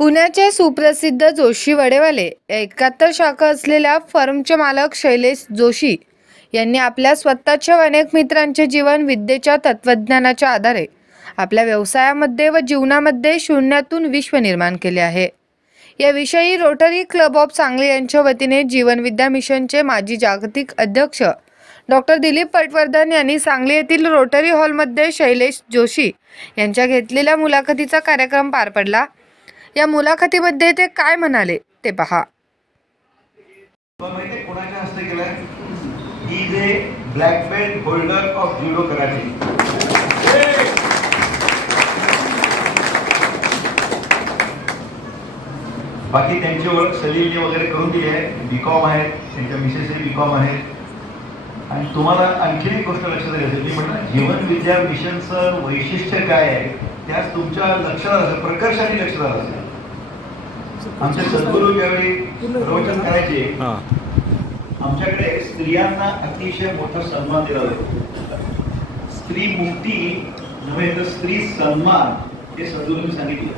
पुण्याचे सुप्रसिद्ध जोशी वडेवाले 71 शाखा असलेल्या फर्मचे मालक शैलेश जोशी यांनी आपल्या स्वतःच्या व अनेक मित्रांचे जीवन विद्येच्या तत्वज्ञानाच्या आधारे आपल्या व्यवसायामध्ये व जीवनामध्ये शून्यातून विश्व निर्माण केले आहे। याविषयी रोटरी क्लब ऑफ सांगली यांच्या वतीने जीवन विद्या मिशनचे माजी जागतिक अध्यक्ष डॉक्टर दिलीप पटवर्धन यांनी सांगली येथील रोटरी हॉलमध्ये शैलेश जोशी यांच्या घेतलेल्या मुलाखतीचा कार्यक्रम पार पडला। या मुलाखतीमध्ये ते काय म्हणाले ते पहा। कोणाच्या हस्ते केलाय? ही जे black belt holder of judo karate. बाकी त्यांची ओळख सलीलने वगैरे करून दिली आहे। बीकॉम आहेत, त्यांच्या मिसेसही बीकॉम आहेत। आणि तुम्हाला आणखी एक गोष्ट लक्षात घ्यायची, मी म्हटलं जीवन विद्या मिशनचं वैशिष्ट्य काय आहे त्याच तुमच्या लक्षात असेल, प्रकर्षाने लक्षात असेल। आमचे सद्गुरू ज्यावेळी प्रवचन करायचे, आमच्याकडे स्त्रियांना अतिशय मोठा सन्मान दिला जातो। स्त्री मुक्ती नव्हे तर स्त्री सन्मान हे सद्गुरूंनी सांगितलं।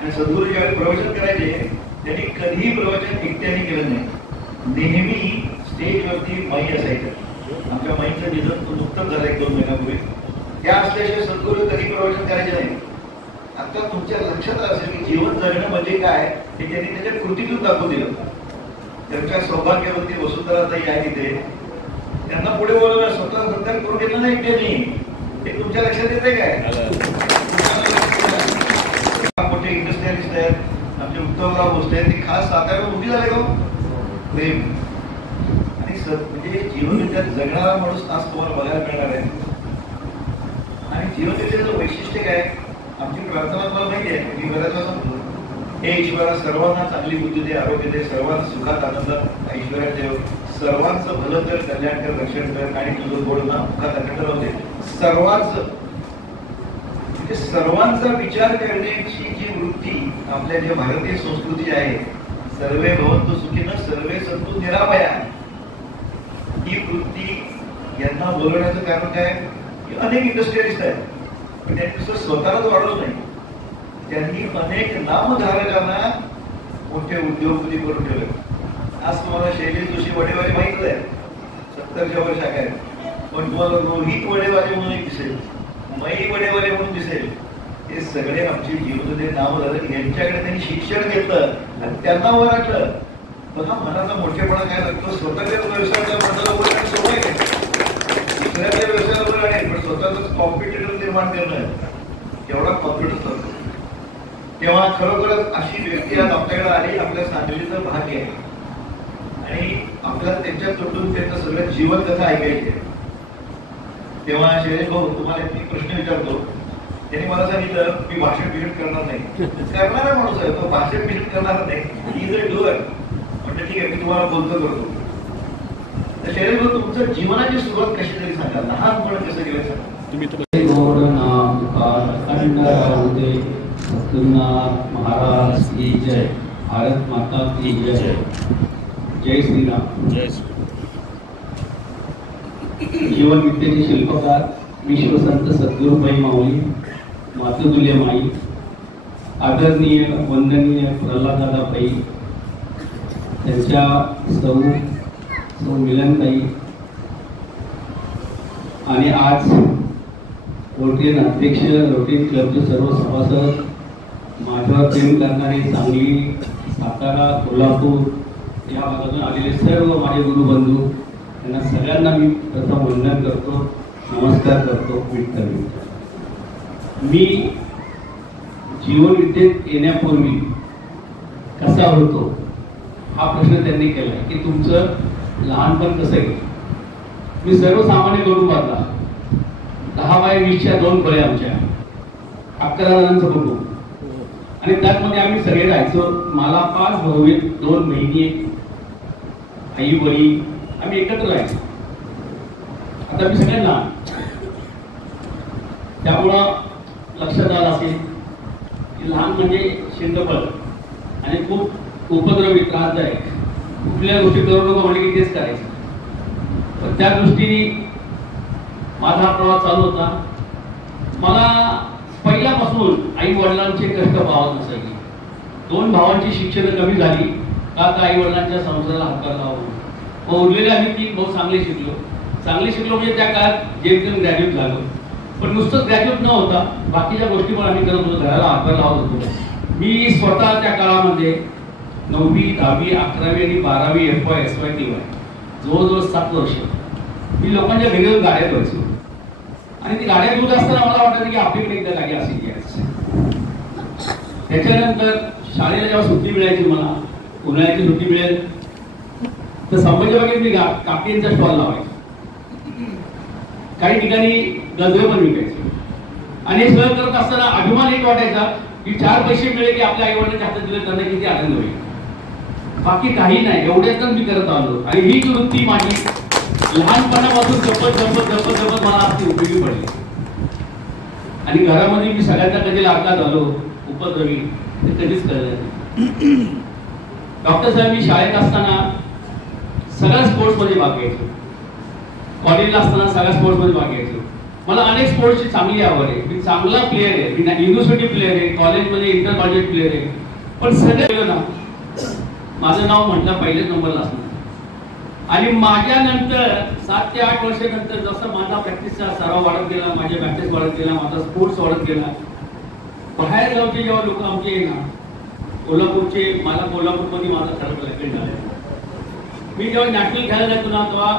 आणि सद्गुरू ज्यावेळी प्रवचन करायचे त्यांनी कधीही प्रवचन एकट्याने केलं नाही। नेहमी स्टेजवरती माई असायचं। आमच्या माईचं निधन नुकतंच झालं 1-2 महिन्यापूर्वी। त्या असल्याशिवाय सद्गुरू कधी प्रवचन करायचे नाही। आता तुमच्या लक्षात असेल की जीवन जगणं म्हणजे काय हे त्यांनी त्याच्या कृतीतून दाखवून दिलं। त्यांच्या सौभाग्यवती वसुंधराताई आहे तिथे, त्यांना पुढे बोलवलं, स्वतः सत्कार करून घेतलं नाही त्यांनी। हे तुमच्या लक्षात येते काय? मोठे इंडस्ट्रियलिस्ट आहेत, आमचे उत्तमराव भोसले आहेत, ते खास साताऱ्यावर उभी झाले का प्रेम आणि म्हणजे जीवन विद्यात जगणारा माणूस आज तुम्हाला बघायला मिळणार आहे। आणि जीवन विद्याचं वैशिष्ट्य काय? आमची प्रार्थना तुम्हाला माहिती आहे, मी बऱ्याच वेळा सांगतो, हे ईश्वरा सर्वांना चांगली बुद्धी दे, आरोग्य दे, सर्वांना सुखात आनंदात ऐश्वर्यात देव, सर्वांचं भलं कर, कल्याण कर, रक्षण कर आणि तुझं गोड नाम मुखात अखंड राहू दे। सर्वांचं म्हणजे सर्वांचा विचार करण्याची जी वृत्ती आपल्या ज्या भारतीय संस्कृती आहे, सर्वे भवन्तु सुखिनः सर्वे सन्तु निरामयाः, ही वृत्ती यांना बोलवण्याचं कारण काय? अनेक इंडस्ट्रियलिस्ट आहेत, पण त्यांनी स्वतःलाच वाढवलं नाही, त्यांनी अनेक नामधारकांना मोठे उद्योगपती करून ठेवले। आज तुम्हाला शैलेश जोशी वडेवाले माहित आहे, 70च्या वर शाखा आहेत, पण तुम्हाला रोहित वडेवाले म्हणून एक दिसेल, मई वडेवाले म्हणून दिसेल। हे सगळे आमची जीवनमध्ये नामधारक, यांच्याकडे त्यांनी शिक्षण घेतलं आणि त्यांना वर आणलं। बघा मनाचा मोठेपणा काय लागतो, स्वतःच्या व्यवसायाला मनाला वर आणि सोय आहे, दुसऱ्याच्या व्यवसायाला वर आहे, पण स्वतःच कॉम्पिटिटर निर्माण करणं केवढा कॉन्फिडन्स लागतो। तेव्हा खरोखरच अशी व्यक्ती आज आपल्याकडे आली, आपल्या सांगलीचं भाग्य आहे आणि आपल्याला त्यांच्या तोंडून त्यांचं सगळं जीवन कथा ऐकायची आहे। तेव्हा शैलेश भाऊ, तुम्हाला एक प्रश्न विचारतो। त्यांनी मला सांगितलं मी भाषण बिषण करणार नाही। करणारा माणूस आहे तो, भाषण बिषण करणार नाही, ही जर डुअर म्हणजे ठीक आहे, मी तुम्हाला बोलतो करतो। तर शैलेश भाऊ, तुमचं जीवनाची सुरुवात कशी तरी सांगा, लहानपण कसं गेलं सांगा तुम्ही। महाराज की जय, भारत माता की जय, जय श्री राम। जय जीवन विद्येचे शिल्पकार विश्वसंत सद्गुरुबाई माऊली, मातृतुल्य माई, आदरणीय वंदनीय प्रल्हाददादा पै, त्यांच्या सौ मिलनताई आणि आज रोटरी अध्यक्ष, रोटरी क्लबचे सर्व सभासद, माझ्यावर प्रेम करणारे सांगली, सातारा, कोल्हापूर या भागातून आलेले सर्व माझे गुरुबंधू, त्यांना सगळ्यांना मी प्रथम वंदन करतो, नमस्कार करतो। मी जीवन विद्येत येण्यापूर्वी कसा होतो हा प्रश्न त्यांनी केला की तुमचं लहानपण कसं गेलं। मी सर्वसामान्य कुटुंबातला 10/20च्या 2 खोल्या आमच्या, 11 जणांचं कुटुंब आणि त्यामध्ये आम्ही सगळे राहायचो। मला 5 भाऊ आहेत, 2 बहिणी, आई वडील, आम्ही एकत्र राहायचो। आता मी सगळ्यांना त्यामुळं लक्षात आलं असेल की लहान म्हणजे शिंदपळ आणि खूप उपद्रवी, त्रासदायक, कुठल्या गोष्टी करू नको म्हणजे की तेच करायचं। पण त्या दृष्टीने माझा प्रवास चालू होता। मला पहिल्यापासून आई वडिलांचे कष्ट पाहत नसायचे। 2 भावांची शिक्षण कमी झाली का आई वडिलांच्या संसाराला हातभार लावून, मग उरलेले आम्ही 3 भाऊ चांगले शिकलो म्हणजे त्या काळात जेमतेम ग्रॅज्युएट झालो. पण नुसतं ग्रॅज्युएट न होता बाकीच्या गोष्टी पण आम्ही करत होतो, घराला हातभार लावत होतो. मी स्वतः त्या काळामध्ये 9वी 10वी 11वी आणि 12वी FY SY TY जवळजवळ 7 वर्ष मी लोकांच्या घरी जाऊन गाड्या धुवायचो. आणि ती गाड्या धुत असताना मला वाटायचं की आपल्याकडे एकदा गाडी असेल यायची. त्याच्यानंतर शाळेला जेव्हा सुट्टी मिळायची, मला उन्हाळ्याची सुट्टी मिळेल तर संभाजी बागेत मी काकडींचा स्टॉल लावायचो. काही ठिकाणी गजरे पण विकायचे. आणि हे सगळं करत असताना अभिमान एक वाटायचा की 4 पैसे मिळेल की आपल्या आई वडिलांच्या हातात दिले त्यांना किती आनंद होईल. बाकी काही नाही, एवढ्यातच मी करत आलो. आणि ही जी वृत्ती माझी लहानपणापासून जपत मला आज ती उपयोगी पडली. आणि घरामध्ये मी सगळ्यांचा कधी लाडका झालो उपद्रवी ते कधीच कळलं नाही. डॉक्टर साहेब, मी शाळेत असताना सगळ्या स्पोर्ट्स मध्ये भाग घ्यायचो. कॉलेजला असताना सगळ्या स्पोर्ट्स मध्ये भाग घ्यायचो. मला अनेक स्पोर्ट्सची चांगली आवड आहे. मी चांगला प्लेअर आहे, मी युनिव्हर्सिटी प्लेअर आहे, कॉलेजमध्ये इंटर कॉलेज प्लेअर आहे. पण सगळं ना माझं नाव म्हटलं पहिलेच नंबरला असणार. आणि माझ्या नंतर 7 ते 8 वर्षानंतर जसं माझा प्रॅक्टिसचा सराव वाढत गेला, माझे प्रॅक्टिस वाढत गेला, माझा स्पोर्ट्स वाढत गेला, बाहेर गावचे जेव्हा लोक आमचे येणार कोल्हापूरचे, मला कोल्हापूरमध्ये माझा ठरवलं झालं. मी जेव्हा नॅशनल खेळायला जातो ना तेव्हा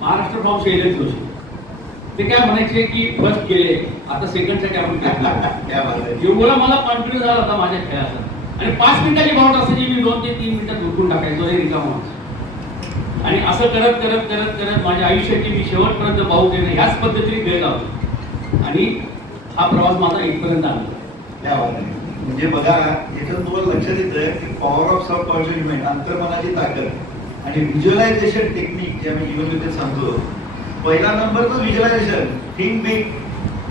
महाराष्ट्र फ्रॉम शैलेश जोशी ते काय म्हणायचे की फर्स्ट गेले आता सेकंडसाठी आपण एवढा मला कॉन्फिडन्स झाला होता माझ्या खेळाचा. आणि 5 मिनिटाची बाउंड असायची, मी 2 ते 3 मिनिटात झोपून टाकायचो हे रिकामा. आणि असं करत करत करत करत माझ्या आयुष्याची मी शेवटपर्यंत भाऊ देणं ह्याच पद्धतीने खेळला होतो. आणि हा प्रवास माझा इथपर्यंत आला. म्हणजे बघा याच्यात तुम्हाला लक्षात येतं की पॉवर ऑफ सब कॉन्शियसमेंट, अंतर्मनाची ताकद आणि व्हिज्युअलायझेशन टेक्निक जे आम्ही जीवनविद्येत सांगतो. पहिला नंबर तो visualisation, think big,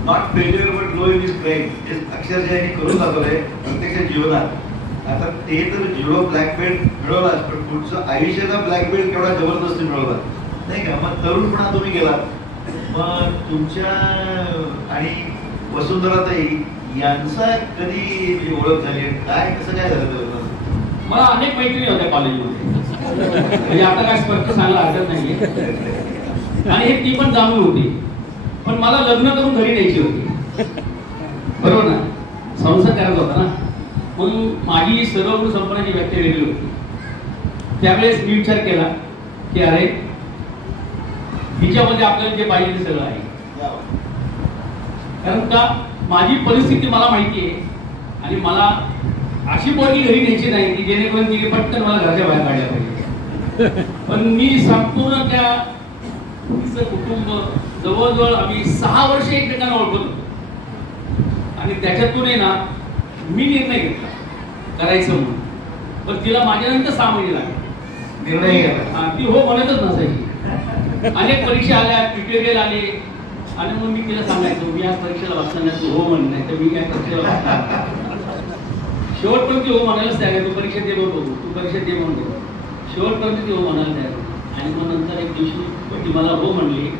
not failure but low aim is crime. हे अक्षरशः करून दाखवलंय प्रत्यक्ष जीवनात. आता ते तर जुडो ब्लॅक बेल्ट मिळवलाच, पण पुढचं आयुष्याचा ब्लॅक बेल्ट केवढा जबरदस्ती मिळवला नाही का. मग तरुणपणा तुम्ही गेलात, मग तुमच्या आणि वसुंधराताई यांचा कधी ओळख झाली, काय कसं काय झालं? मला अनेक मैत्रिणी होत्या कॉलेजमध्ये, म्हणजे आता काय स्पष्ट सांगायला हरकत नाहीये. आणि हे ती पण जाणून होती. पण मला लग्न करून घरी न्यायची होती, बरोबर ना, संसार करायचा होता ना. म्हणून माझी सर्व संपन्नाची व्याख्या वेगळी होती. त्यावेळेस मी विचार केला की अरे हिच्यामध्ये आपल्याला जे पाहिजे ते सगळं आहे. कारण का माझी परिस्थिती मला माहिती आहे. आणि मला अशी पोरगी घरी न्यायची नाही की जेणेकरून ती पटकन मला घराच्या बाहेर काढल्या पाहिजे. पण मी संपूर्ण त्या तिचं कुटुंब जवळजवळ आम्ही 6 वर्ष एकमेकांना ओळखत होतो. आणि त्याच्यातून आहे ना मी निर्णय घेतला करायचं म्हणून. पण तिला माझ्यानंतर 6 महिने लागले निर्णय घेतला. ती हो म्हणतच नसायची. अनेक परीक्षा आल्या, ट्युटोरियल आले. आणि मग मी तिला सांगायचो मी आज परीक्षेला बसणार, तू हो म्हण, नाही तर मी काय परीक्षेला बसणार. शेवटपर्यंत ती हो म्हणायलाच तयार. तू परीक्षा दे बघू, तू परीक्षा दे म्हणतो. शेवटपर्यंत ती हो म्हणायला तयार. आणि मग नंतर एक दिवशी ती मला हो म्हणली.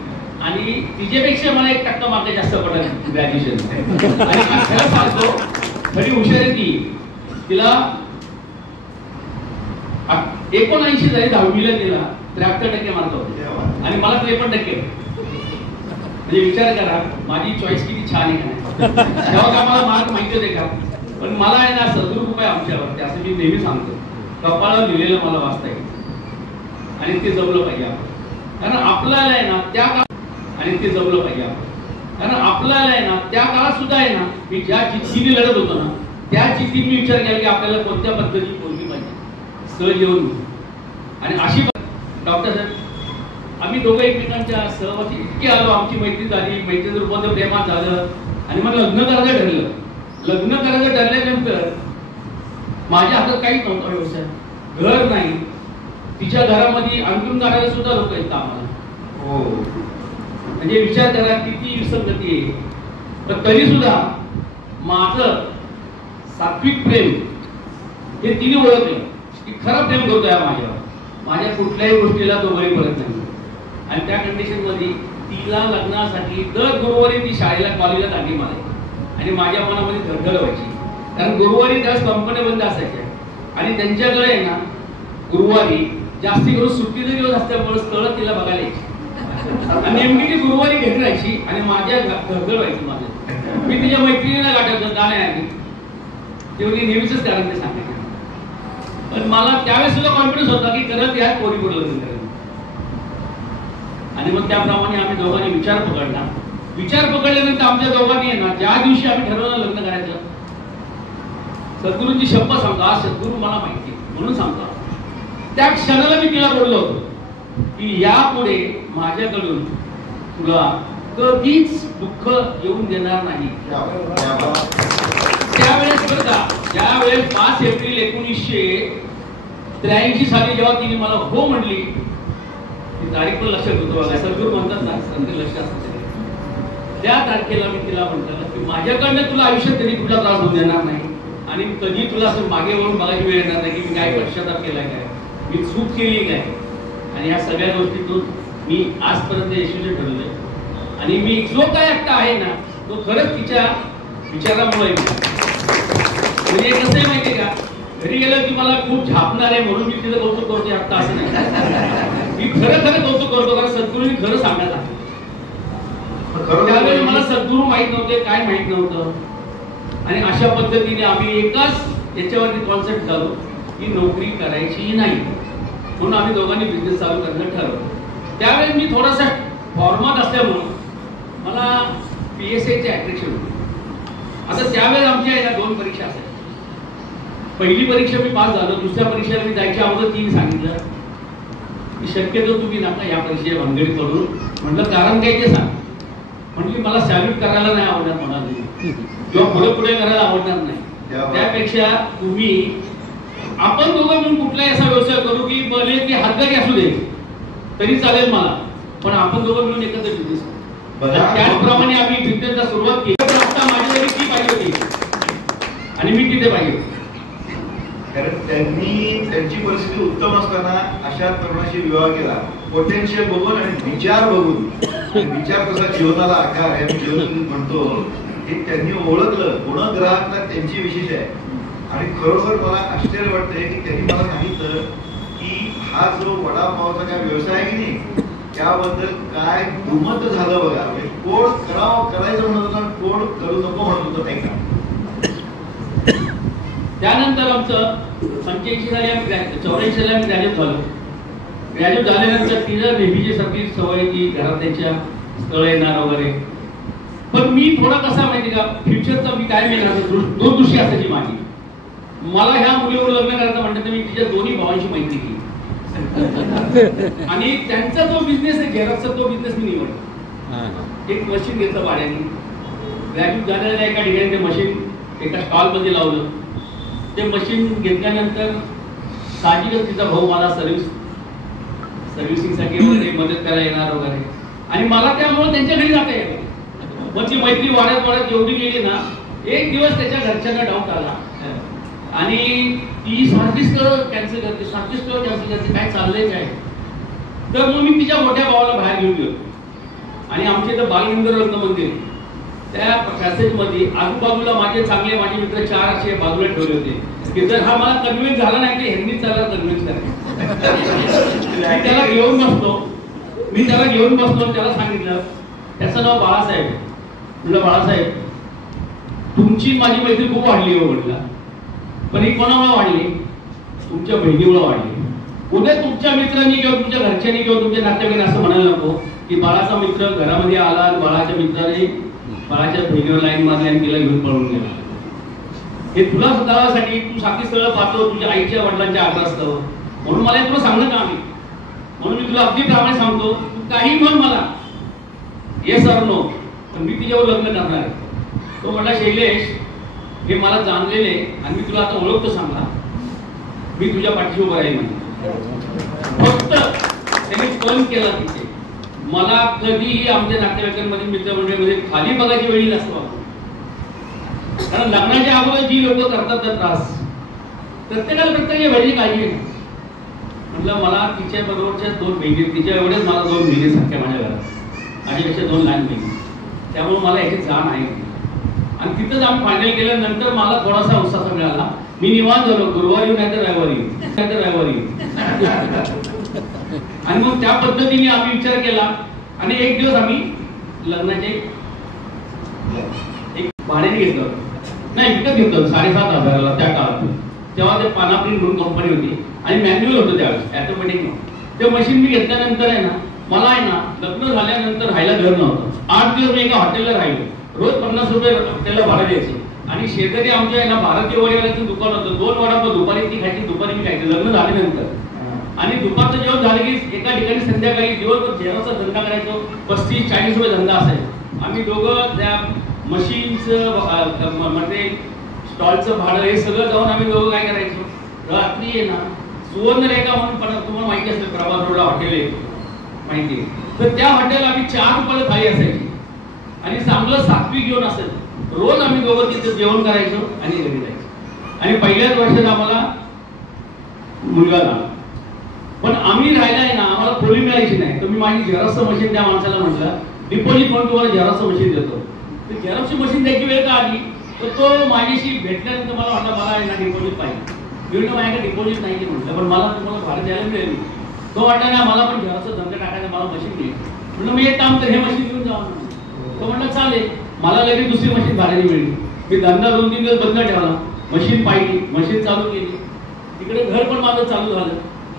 आणि तिच्यापेक्षा मला 1% मार्क जास्त पडला ग्रॅज्युएशन. आणि खरं सांगतो खरी हुशार आहे ती. तिला 79 झाले, 10वीला तिला 73% मार्क होते आणि मला 53%. म्हणजे विचार करा माझी चॉईस किती छान आहे का. तेव्हा का मला मार्क माहितीच आहे का. पण मला आहे ना सद्गुरू कृपा आहे आमच्यावरती, असं मी नेहमी सांगतो. कपाळावर लिहिलेलं मला वाचता येईल आणि ते जमलं पाहिजे आपण. कारण आपल्याला आहे ना त्या आणि ते जमलं पाहिजे आपण. कारण आपल्याला आहे ना त्या काळात सुद्धा आहे ना मी ज्या जिद्दीने लढत होतो ना त्या जिद्दीने मी विचार केला की आपल्याला कोणत्या पद्धतीची पोरगी पाहिजे, सहज येऊन. आणि अशी डॉक्टर साहेब आम्ही दोघं एकमेकांच्या सहवासी इतके आलो, आमची मैत्री झाली, मैत्री रूपांतर प्रेमात झालं. आणि मग लग्न करायचं ठरलं. लग्न करायचं ठरल्यानंतर माझ्या हातात काहीच नव्हतं व्यवसाय, घर नाही. तिच्या घरामध्ये अंतिम करायला सुद्धा लोक आहेत आम्हाला. हो, म्हणजे विचार करा किती विसंगती आहे. पण तरी सुद्धा माझं सात्विक प्रेम हे तिने ओळखलं की खरं प्रेम करतोय माझ्यावर. माझ्या कुठल्याही गोष्टीला तो बळी पडत नाही. आणि त्या कंडिशन मध्ये तिला लग्नासाठी दर गुरुवारी ती शाळेला कॉलेजला दांडी मारायची. आणि माझ्या मनामध्ये धडधड व्हायची. कारण गुरुवारी त्यावेळेस कंपन्या बंद असायच्या. आणि त्यांच्याकडे आहे ना गुरुवारी जास्ती करून सुट्टीचे दिवस असल्यामुळे स्थळं तिला बघायला यायची आणि नेमकी ती गुरुवारी घेत राहायची आणि माझ्या घरघर व्हायचं माझं. मी तिच्या मैत्रिणीला गाठायचं का नाही आली तेवढी नेहमीच कारण ते सांगायचं. पण मला त्यावेळेस सुद्धा कॉन्फिडन्स होता की करत या पोरी बोललं करेल. आणि मग त्याप्रमाणे आम्ही दोघांनी विचार पकडला. विचार पकडल्यानंतर आमच्या दोघांनी ना ज्या दिवशी आम्ही ठरवलं लग्न करायचं, सद्गुरूंची शपथ सांगतो, आज सद्गुरू मला माहिती म्हणून सांगतो, त्या क्षणाला मी तिला बोललो होतो की यापुढे माझ्याकडून तुला कधीच दुःख येऊन देणार नाही. त्यावेळेस बरं का, ज्यावेळेस 5 एप्रिल 1983 साली जेव्हा तिने मला हो म्हणली, ती तारीख पण लक्षात होतो बघा, सद्गुरू म्हणतात ना संधी लक्षात असते. त्या तारखेला मी तिला म्हटलं की माझ्याकडनं तुला आयुष्यात कधी कुठला त्रास होऊ देणार नाही आणि कधी तुला असं मागे वळून बघायची वेळ येणार नाही की मी काय पश्चाताप केलाय, काय मी चूक केली काय. आणि या सगळ्या गोष्टीतून मी आजपर्यंत यशस्वी ठरलोय. आणि मी जो काय आत्ता आहे ना तो खरंच तिच्या विचारामुळे. म्हणजे कसं आहे माहितीये का, घरी गेलं की मला खूप झापणार आहे म्हणून मी तिचं कौतुक करतोय आत्ता असं नाही. मी खरं खरं कौतुक करतो कारण सद्गुरूंनी खरं सांगत आहे. त्यावेळेस मला सद्गुरू माहित नव्हते, काय माहित नव्हतं. आणि अशा पद्धतीने आम्ही एकाच याच्यावरती कॉन्सेप्ट झालो की नोकरी करायची नाही म्हणून आम्ही दोघांनी बिझनेस चालू करणं ठरवलं. त्यावेळेस मी थोडासा फॉर्मात असल्यामुळं मला PSIचे अट्रॅक्शन होते. आता त्यावेळेस आमच्या या 2 परीक्षा असायच्या. पहिली परीक्षा मी पास झालो, दुसऱ्या परीक्षेला मी जायच्या अगोदर 3 सांगितलं की शक्यतो तुम्ही नका या परीक्षेच्या भानगडीत पडून. म्हटलं कारण काय ते सांग. म्हणजे मला सॅल्यूट करायला नाही आवडणार म्हणाली किंवा पुढे पुढे करायला आवडणार नाही. त्यापेक्षा तुम्ही आपण दोघं म्हणून कुठलाही असा व्यवसाय करू की भले की हातगाडी असू दे तरी चालेल मला, पण आपण दोघं मिळून एकत्र बिझनेस. त्याचप्रमाणे आम्ही बिझनेसला सुरुवात केली. माझ्याकडे ती पाहिजे होती आणि मी तिथे पाहिजे होती. कारण त्यांची परिस्थिती उत्तम असताना अशा तरुणाशी विवाह केला, पोटेन्शियल बघून आणि विचार बघून. विचार कसा जीवनाला आकार आहे, जीवन म्हणतो हे त्यांनी ओळखलं. गुणग्राहकता त्यांची विशेष आहे. आणि खरोखर मला आश्चर्य वाटतंय की त्यांनी मला सांगितलं की हा जो वडापावचा काय व्यवसाय आहे की नाही त्याबद्दल काय दुमत झालं बघा. म्हणजे कोड करायचं म्हणत होतं, कोड करू नको म्हणत होतं नाही का. त्यानंतर आमचं 85 साली आम्ही 84 साली आम्ही ग्रॅज्युएट झालो. ग्रॅज्युएट झाल्यानंतर तिला नेहमीची सगळी सवय की घरात त्यांच्या स्थळ येणार वगैरे. पण मी थोडा कसा माहिती का, फ्युचरचा मी काय मिळणार दूरदृष्टी असायची माझी. मला ह्या मुलीवर लग्न करायचं म्हणतात तर मी तिच्या दोन्ही भावांशी मैत्री केली आणि त्यांचा जो बिझनेस आहे झेरॉक्सचा तो बिझनेस मी निवडला. एक मशीन घेतलं भाड्याने. ग्रॅज्युएट झालेल्या एका ठिकाणी ते मशीन एका स्टॉलमध्ये लावलं. ते मशीन घेतल्यानंतर साहजिकच तिचा भाऊ मला सर्व्हिसिंगसाठी वगैरे मदत करायला येणार वगैरे आणि मला त्यामुळे त्यांच्या घरी जाता येईल. मग ती मैत्री वाढत वाढत एवढी गेली ना, एक दिवस त्याच्या घरच्यांना डाऊट आला आणि ती सारखीच कॅन्सल करते, सारखीच कॅन्सल करते, काय चाललंय काय. तर मग मी तिच्या मोठ्या भावाला बाहेर घेऊन गेलो आणि आमच्या इथं बालगंधर्व रत्न मंदिर त्या पॅसेजमध्ये आजूबाजूला माझे मित्र 4 असे बाजूला ठेवले होते की जर हा मला कन्व्हिन्स झाला नाही की ह्यांनी त्याला कन्व्हिन्स करायचं. त्याला घेऊन बसलो त्याला सांगितलं, त्याचं नाव बाळासाहेब. म्हटलं बाळासाहेब तुमची माझी मैत्री खूप वाढली हो म्हटलं, पण ही कोणामुळे वाढली, तुमच्या बहिणीमुळे वाढली. उद्या तुमच्या मित्रांनी किंवा तुमच्या घरच्यांनी किंवा तुमच्या नातेवाईकांनी असं म्हणायला नको की बाळाचा मित्र घरामध्ये आला आणि बाळाच्या मित्राने बाळाच्या बहिणीवर लाईन मारली आणि तिला घेऊन पळून गेला. हे तुला सुधारण्यासाठी तू सारखी स्थळ पाहतो तुझ्या आईच्या वडिलांच्या आग्रहास्तव. म्हणून मला तुला सांगणं का आम्ही, म्हणून मी तुला अगदी प्रमाणे सांगतो, तू काही म्हण मला येस ऑर नो, पण मी तिच्यावर लग्न करणार आहे. तो म्हटला शैलेश हे मला जाणलेले आणि मी तुला आता ओळखतो, सांगा मी तुझ्या पाठीशी उभं राहील म्हणे. फक्त त्यांनी फोन केला तिथे. मला कधीही आमच्या नातेवाईकांमध्ये मित्रमंडळीमध्ये खाली बघायची वेळी नसतो. कारण लग्नाच्या अगोदर जी लोक करतात ना त्रास, प्रत्येकाला प्रत्येक वेळी काळजी आहे. म्हटलं मला तिच्या बरोबरच्या 2 बहिणी, तिच्या एवढ्याच मला 2 बहिणी सारख्या माझ्या घरात, माझ्यापेक्षा 2 लहान बहिणी, त्यामुळे मला याची जाण आहे. आणि तिथंच आम्ही फायनल केलं. नंतर मला थोडासा उत्साह मिळाला. मी निवांत झालो, गुरुवारी नाही तर रविवारी. आणि मग त्या पद्धतीने आम्ही विचार केला आणि एक दिवस आम्ही लग्नाचे एक भाड्याने घेतलं, नाही विकत घेतलं 7,500 त्या काळात. तेव्हा ते पानाप्रिंट म्हणून कंपनी होती आणि मॅन्युअल होतं त्यावेळेस, ऑटोमॅटिक नव्हतं. ते मशीन मी घेतल्यानंतर आहे ना, मला आहे ना लग्न झाल्यानंतर राहायला घर नव्हतं. 8 दिवस मी एका हॉटेलला राहिलो. रोज 50 रुपये हॉटेलला भाडं द्यायचं. आणि शेजारी आमच्या आहे ना भारतीय वडेवाल्याचं दुकान होतं. 2 वडापाव दुपारी ती खायची, दुपारी मी खायची लग्न झाल्यानंतर. आणि दुपारचं जेवण झालं की एका ठिकाणी संध्याकाळी दिवसभर जेवणाचा धंदा करायचो. 35-40 रुपये धंदा असायचा. आम्ही दोघं त्या मशीनचं म्हणजे स्टॉलचं भाडं हे सगळं जाऊन आम्ही दोघं काय करायचो, रात्री आहे ना सुवर्णरेखा म्हणून पण तुम्हाला माहिती असेल, प्रभात रोडला हॉटेल आहे माहिती आहे, तर त्या हॉटेल आम्ही 4 रुपयाला थाळी असायची आणि चांगलं सात्विक घेऊन असेल. रोज आम्ही दोघं तिथे जेवण करायचो आणि घरी जायचो. आणि पहिल्याच वर्षात आम्हाला मुलगा झाला. पण आम्ही राहिला आहे ना, आम्हाला खोली मिळायची नाही. तर मी माझी झेरॉक्सचं मशीन त्या माणसाला म्हटलं, डिपॉझिट म्हणून तुम्हाला झेरॉक्सचं मशीन देतो. तर झेरॉक्सची मशीन द्यायची वेळ का आली, तर तो माझ्याशी भेटल्यानंतर मला वाटलं मला आहे ना डिपॉझिट पाहिजे. मी म्हटलं माझ्याकडे डिपॉझिट नाही म्हटलं, पण मला तुम्हाला भाडं द्यायला मिळेल. तो वाटला ना मला पण झेरॉक्सचा धंदा टाकायचा, मला मशीन मिळेल. म्हटलं मी एक काम कर, हे मशीन घेऊन जावा. तो म्हटलं चालेल. मला लगेच दुसरी मशीन भाड्याने मिळली. मी धंदा 2-3 दिवस बंद ठेवला, मशीन पाहिली, मशीन चालू केली. तिकडे घर पण माझं चालू झालं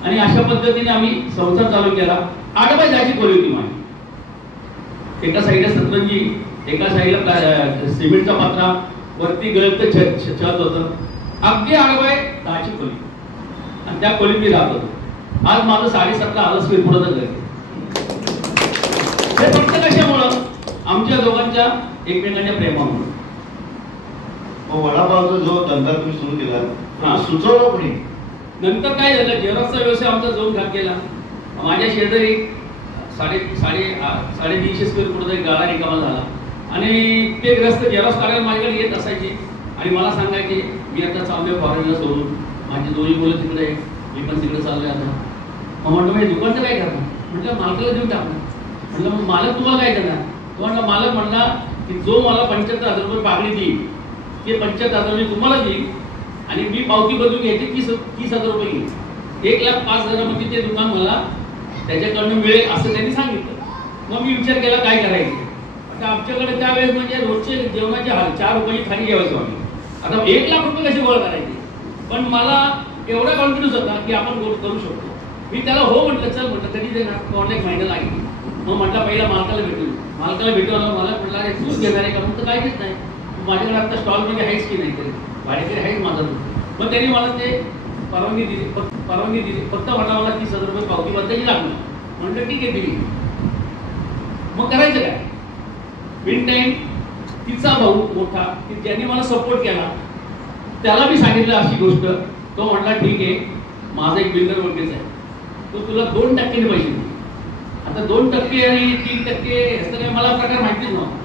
आणि अशा पद्धतीने आम्ही संसार चालू केला. 8 बाय 10ची खोली होती माझी. एका साईडला सतरंजी, एका साईडला सिमेंटचा पत्रा, वरती गळत छत होतं. अगदी 8 बाय 10ची खोली आणि त्या खोलीत मी राहत होतो. आज माझं 17.5 स्क्वेअर फुटाचं घर. हे फक्त कशामुळं, आमच्या दोघांच्या एकमेकांच्या प्रेमामुळे. वडापावचा जो धंदा तुम्ही सुरू केला, सुचवलं कोणी? नंतर काय झालं, झेरॉक्सचा व्यवसाय आमचा जोम घात केला. माझ्या शेजारी 350 स्क्वेअर फुटाचा एक गाळा रिकामा झाला आणि ते ग्रस्त झेरॉक्स काढायला माझ्याकडे येत असायचे आणि मला सांगायचे मी आता चाललोय फॉरेनला सोडून, माझी 2 मुलं तिकडे आहेत, मी पण तिकडे चाललोय आता. मग म्हटलं मी दुकानचं काय करणार, म्हटलं मालकाला देऊन टाकणार. म्हटलं मग मालक तुम्हाला काय करणार, तो म्हटलं मालक म्हणला की जो मला 75,000 रुपये पागडी देईल ते 75,000 मी तुम्हाला देईल आणि मी पावती बदलून घ्यायची 30,000 रुपये घेईल. 1,05,000 मध्ये ते दुकान मला त्याच्याकडनं मिळेल असं त्यांनी सांगितलं. मग मी विचार केला काय करायचं. आता आमच्याकडे त्यावेळेस म्हणजे रोजचे जेवणाचे 4 रुपयाची थाळी जेवायचो आम्ही. आता 1,00,000 रुपये कसे गोळा करायचे, पण मला एवढा कॉन्फिडन्स होता की आपण गोळ करू शकतो. मी त्याला हो म्हटलं, चल म्हटलं कधी देणार, ऑनलाईन महिना लागेल. मग म्हटलं पहिला मालकाला भेटून मला म्हटलं अरे तूच घेणार आहे का, म्हणतं काहीच नाही, माझ्याकडे आता स्टॉलमध्ये आहेच की नाही, तरी भाडेकरी आहेच माझा. मग त्यांनी मला ते परवानगी दिली. फक्त मला 30,000 रुपये पावती बदलायची लागणार. म्हटलं ठीक आहे दिली. मग करायचं काय. विन टाइम तिचा भाऊ मोठा की ज्यांनी मला सपोर्ट केला त्याला मी सांगितलं अशी गोष्ट. तो म्हटला ठीक आहे, माझा एक बिल्डर ओळखीचा आहे, तो तुला 2% पैसे दे. आता 2% आणि 3% असं काय मला प्रकार माहितीच नव्हता.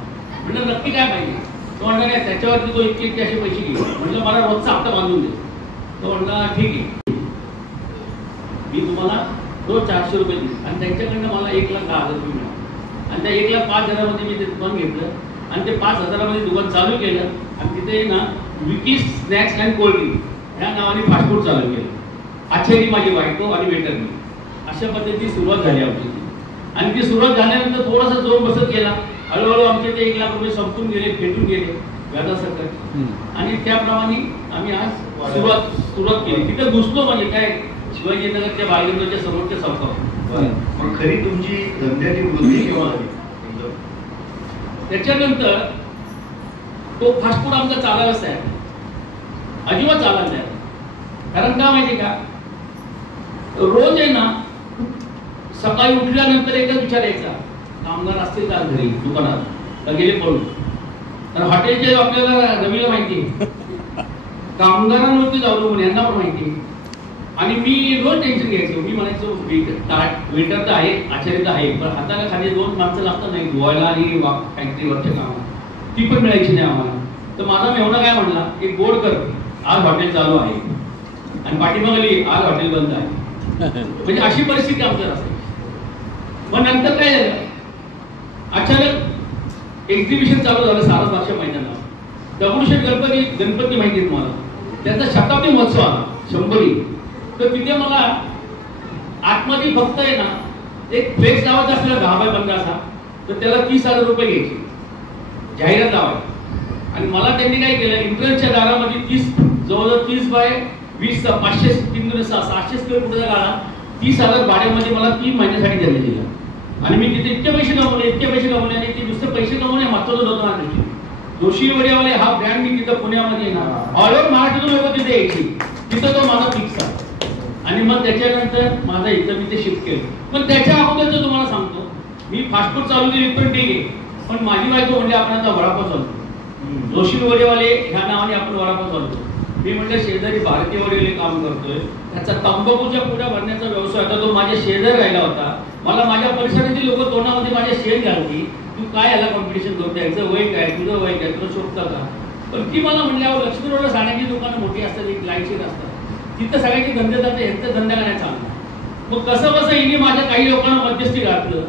म्हटलं नक्की काय पाहिजे. तो म्हणला काय त्याच्यावरती तो इतके असे पैसे घेऊ. म्हटलं मला रोजचा हप्ता बांधून दे. तो म्हणला ठीक आहे, मी तुम्हाला रोज 400 रुपये देईल आणि त्यांच्याकडनं मला 1,10,000 रुपये मिळाले. आणि त्या 1,05,000 मध्ये मी ते दुकान घेतलं आणि ते 5,000 मध्ये दुकान चालू केलं आणि तिथे ना Vicky snacks and cold drink ह्या नावाने फास्ट फूड चालू केलं. आचारी माझी बायको आणि वेटर मी. अशा पद्धतीची सुरुवात झाली आमची. आणि ती सुरुवात झाल्यानंतर थोडासा जोर बसत गेला. हळूहळू आमचे ते 1,00,000 रुपये संपून गेले, फेटून गेले व्याजासकट. आणि त्याप्रमाणे आम्ही आज सुरुवात केली. तिथे घुसलो म्हणजे काय, शिवाजीनगरच्या बाळगंधच्या समोरच्या चौकावर. मग खरी तुमची धंद्याची वृद्धी केव्हा झाली? त्याच्यानंतर तो फास्ट फूड आमचा चालायलाच आहे, अजिबात चालत नाही. कारण का माहिती का, रोज आहे ना सकाळी उठल्यानंतर एकच विचार यायचा, कामगार असतील का घरी दुकानात का गेले पळून. तर हॉटेलचे आपल्याला रवीला माहिती आहे, कामगारांवरती जाऊ म्हणून यांना पण माहिती आहे. आणि मी रोज टेन्शन घ्यायचो. मी म्हणायचो वेटर तर आहे, आचार्य तर आहे, पण हाताला खाली 2 माणसं लागतात नाही धुवायला आणि फॅक्टरीवरच्या कामाला, ती पण मिळायची नाही आम्हाला. तर माझा मेवणा काय म्हणला, एक बोर्ड कर, आज हॉटेल चालू आहे आणि पाठीमागली आज हॉटेल बंद आहे. म्हणजे अशी परिस्थिती आमच्यात असायची. मग नंतर काय झालं, अचानक एक्झिबिशन चालू झालं सारसबागच्या मैदानावर दगडूशेठ गणपती माहिती आहे तुम्हाला, त्यांचा शताब्दी महोत्सव आला 100वी. तर तिथे मला आतमध्ये फक्त आहे ना एक फ्लेक्स लावायचा असलेला 10x15चा, तर त्याला 30,000 रुपये घ्यायचे, जाहिरात लावायची. आणि मला त्यांनी काय केलं, इंटरेस्टच्या दारामध्ये 30 जवळजवळ 30x20 500 700 स्क्वेअर फुटाचा गाळा 30,000 भाड्यामध्ये मला 3 महिन्यासाठी त्यांनी दिला. आणि मी तिथे इतके पैसे कमवले आणि ते नुसते पैसे कमवणे महत्वाचं नव्हतं माझ्या दृष्टीने. जोशी वडेवाले हा ब्रँड मी तिथं पुण्यामध्ये ना ऑल ओव्हर महाराष्ट्रातून लोक तिथे यायची, तिथं तो माझा फिक्स आहे. आणि मग त्याच्यानंतर माझा इथं मी ते शिफ्ट केलं. पण त्याच्या अगोदरचं तुम्हाला सांगतो, मी फास्ट फूड चालू केली पण ठीक आहे, पण माझी बायको म्हणजे आपण आता वडापाव चालतो, जोशी वडेवाले ह्या नावाने आपण वडापाव चालतो. मी म्हटलं शेजारी भारतीय वडेवाले काम करतोय, त्याचा तंबाखूच्या पुड्या भरण्याचा व्यवसाय होता, तो माझ्या शेजारी राहिला होता. मला माझ्या परिसरातील लोक तोंडामध्ये माझ्या शेण घालती, तू काय याला कॉम्पिटिशन करतो, याचं वय काय, तुझं वय काय, तुला शोधता का. पण ती मला म्हणल्यावर लक्ष्मी रोडला जाण्याची दुकानं मोठी असतात, एक लाईनशीट असतात, तिथं सगळ्यांचे धंदे जाते, ह्यांचा धंदा नाही चालला. मग कसं कसं हिने माझ्या काही लोकांना मध्यस्थी घातलं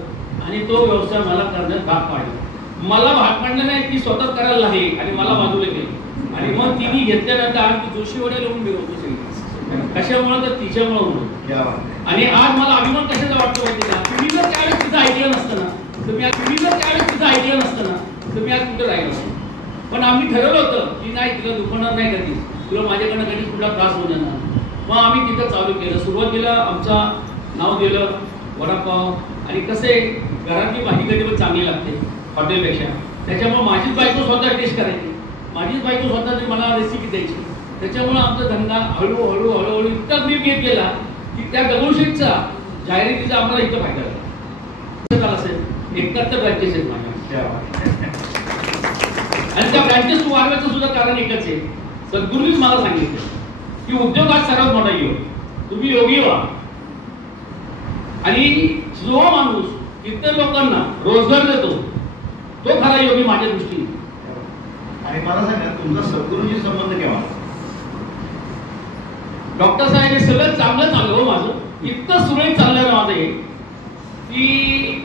आणि तो व्यवसाय मला करण्यात भाग पाडला. मला भाग पाडलं नाही, ती स्वतः करायला लागली आणि मला बाजूला केली. आणि मग तिने घेतल्यानंतर आज जोशी वडे लावून मिळवतो कशामुळे, तर तिच्यामुळे होतो. आणि आज मला अभिमान कशाचा वाटतो माहिती का, तुम्ही जर त्यावेळेस तिथं ऐकलं नसतं ना, तर मी आज कुठे राहिलं असतं. पण आम्ही ठरवलं होतं की नाही, तुला दुकानात नाही कधीच, तुला माझ्याकडनं कधीच कुठला त्रास होऊ देणार. मग आम्ही तिथं चालू केलं. सुरुवातीला आमचा नाव दिलं वडापाव. आणि कसे घरातली भाजी कधी पण चांगली लागते हॉटेलपेक्षा, त्याच्यामुळे माझीच बायको स्वतः टेस्ट करायची, माझीच बायको स्वतः मला रेसिपी द्यायची. त्याच्यामुळे आमचा धंदा हळूहळू इतका मी घेत गेला की त्या दगडूशेठचा जाहिरातीचा आम्हाला इतका फायदा झाला. असेल 71 ब्रँचेस आहेत माझ्या, आणि त्या ब्रँचेस वाढवायचं सुद्धा कारण एकच आहे, सद्गुरूंनीच मला सांगितलं की उद्योग हा सर्वात मोठा योग, तुम्ही योगी व्हा. आणि जो माणूस इतर लोकांना रोजगार देतो तो खरा योगी माझ्या दृष्टीने. आणि मला सांगा, तुमचा सद्गुरूंशी संबंध केव्हा? डॉक्टर साहेब हे सगळं चांगलं चाललं माझं, इतकं सुरळीत चाललं माझं हे की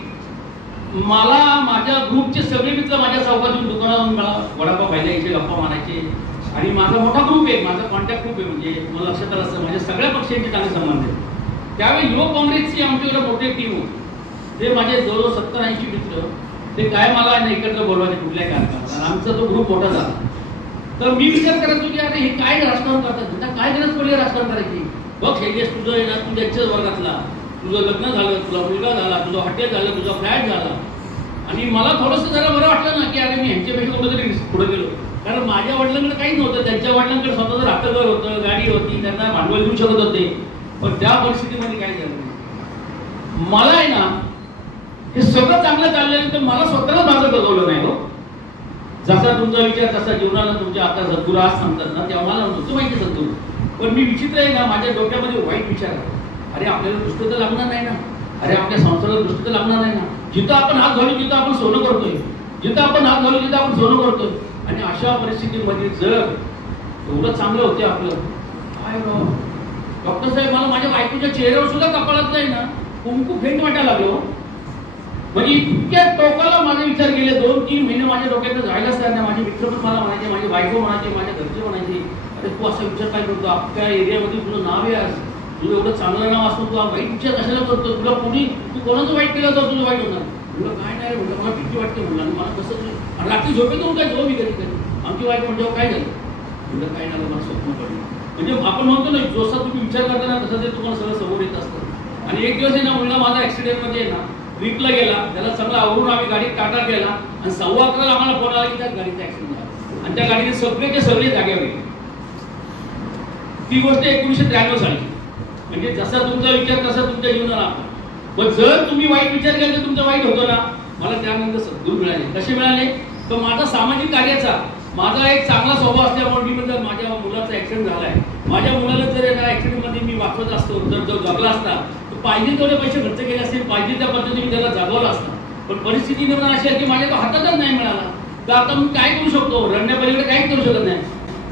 मला माझ्या ग्रुपचे सगळे मित्र माझ्या चौकातून दुकानातून मला वडापाव खायला यायचे, गप्पा मारायचे. आणि माझा मोठा ग्रुप आहे, माझा कॉन्टॅक्ट ग्रुप आहे, म्हणजे मला लक्षात आलं असतं माझ्या सगळ्या पक्षांचे चांगले संबंध आहेत. त्यावेळी युवक काँग्रेसची आमच्याकडे मोठी टीम होती, ते माझे जवळजवळ 70-80 मित्र, ते काय मला एकत्र बोलवायचे कुठल्याही कारणात. आमचा तो ग्रुप मोठा झाला. तर मी विचार करायचो की अरे हे काय राजकारण करतात, त्यांना काय गरज पडली राजकारण करायची. बघ शैलेश, तुझं आहे ना, तू त्यांच्याच वर्गातला, तुझं लग्न झालं, तुझा मुलगा झाला, तुझं हॉटेल झालं, तुझा फ्लॅट झाला. आणि मला थोडंसं जरा बरं वाटलं ना की अरे मी ह्यांच्यापेक्षा कुठेतरी पुढे गेलो. कारण माझ्या वडिलांकडे काहीच नव्हतं, त्यांच्या वडिलांकडे स्वतःचं राहतं घर होतं, गाडी होती, त्यांना भांडवल देऊ शकत होते. पण त्या परिस्थितीमध्ये काय झालं नाही. मला आहे ना हे सगळं चांगलं चालल्यानंतर मला स्वतःला माझं बघवलं नाही. हो, जसा तुमचा विचार तसा जीवनाला तुमच्या आता सद्गुरू आज सांगतात ना, तेव्हा मला नव्हतं माहिती सद्गुरू. पण मी विचित्र आहे ना, माझ्या डोक्यामध्ये वाईट विचार आहे. अरे आपल्याला दृष्टी तर लागणार नाही ना, अरे आपल्या संसाराला दृष्टी तर लागणार नाही ना. जिथं आपण हात घालू तिथं आपण सोनं करतोय, जिथं आपण हात घालू तिथं आपण सोनं करतोय. आणि अशा परिस्थितीमध्ये जर एवढं चांगलं होते आपलं काय डॉक्टर साहेब, मला माझ्या बायकोच्या चेहऱ्यावर सुद्धा कपाळात नाही ना कुंकू फेंट वाटायला लागलो. म्हणजे इतक्या टोकाला माझे विचार गेले. 2-3 महिने माझ्या डोक्यात जायलाच नाही. माझे मित्र पण मला म्हणायचे, माझी बायको म्हणायचे, माझ्या घरचे म्हणायचे, अरे तू असा विचार काय करतो, आपल्या एरियामध्ये तुझं नाव आहे, आज तुझं एवढं चांगलं नाव असतं, तू वाईट विचार कशाला करतो, तुला कोणी तू कोणाचं वाईट केलं तर तुझं वाईट होणार. तुला काय नाही म्हटलं, मला भीती वाटते म्हणलं. आणि मला कसं रात्री झोपेतून काय झोप मी कधी आमची वाईट म्हणजे काय झालं तुला काय झालं, मला स्वप्न पडलं. म्हणजे आपण म्हणतो ना, जसा तुम्ही विचार करता ना तसं ते तुम्हाला सगळं समोर येत असतं. आणि एक दिवस आहे ना, मुलगा माझा ऍक्सिडेंटमध्ये आहे ना, ट्रिपला गेला, त्याला चांगला आवरून आम्ही गाडीत टाटा केला. आणि 11:15 आम्हाला फोन आला की त्या गाडीचा ऍक्सिडेंट झाला. आणि त्या गाडीने सगळे जागेवर गेले. ती गोष्ट 1993 साली. म्हणजे जसा तुमचा विचार तसा तुमच्या जीवनाला आपण. पण जर तुम्ही वाईट विचार केला तर तुमचं वाईट होतं ना. मला त्यानंतर सद्गुरू मिळाले. कसे मिळाले तर माझा सामाजिक कार्याचा, माझा एक चांगला स्वभाव असल्यामुळे मी म्हणजे माझ्या मुलाचा ऍक्सिडेंट झालाय, माझ्या मुलाला जर एका ऍक्सिडेंटमध्ये मी वाचवत असतो, जर तो जगला असता तर पाहिजे तेवढे पैसे खर्च केले असतील, पाहिजे त्या पद्धतीने त्याला जगवलं असतं. पण परिस्थिती निर्माण अशी आहे की माझ्या तो हातातच नाही मिळाला. तर आता मी काय करू शकतो, रडण्यापलीकडे काहीच करू शकत नाही.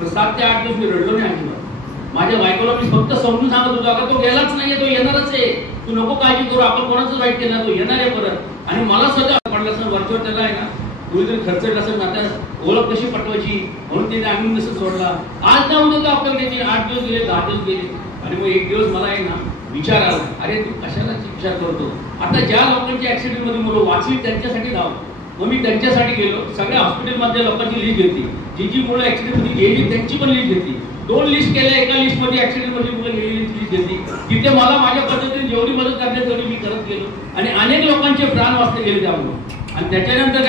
तर 7 ते 8 दिवस मी रडलो नाही अजिबात. माझ्या बायकोला मी फक्त समजून सांगत होतो, अगं तो गेलाच नाहीये, तो येणारच आहे, तू नको काळजी करू, आपण कोणाचंच वाईट केलं, तो येणार आहे परत. आणि मला सगळं पडलं असं वरच्यावर त्याला आहे ना कुणीतरी खर्चट असेल ना, आता ओळख कशी पटवायची म्हणून त्याने आम्ही नसं सोडला. आज ना उद्या आपल्याला त्याची 8 दिवस गेले, 10 दिवस गेले. आणि मग एक दिवस मला आहे ना विचार आला, अरे तू कशाला विचार करतो, आता ज्या लोकांची ऍक्सिडेंट मध्ये मुलं वाचली त्यांच्यासाठी धाव. मग मी त्यांच्यासाठी गेलो, सगळ्या हॉस्पिटलमधल्या लोकांची लिस्ट घेतली, जी जी मुलं ऍक्सिडेंट मध्ये गेली त्यांची पण लिस्ट घेतली. 2 लिस्ट केल्या, एका लिस्ट मध्ये ऍक्सिडेंट मध्ये मुलं गेलेली लिस्ट घेतली. तिथे मला माझ्या पद्धतीने जेवढी मदत करते तेवढी मी करत गेलो आणि अनेक लोकांचे प्राण वाचले गेले त्यामुळे. आणि त्याच्यानंतर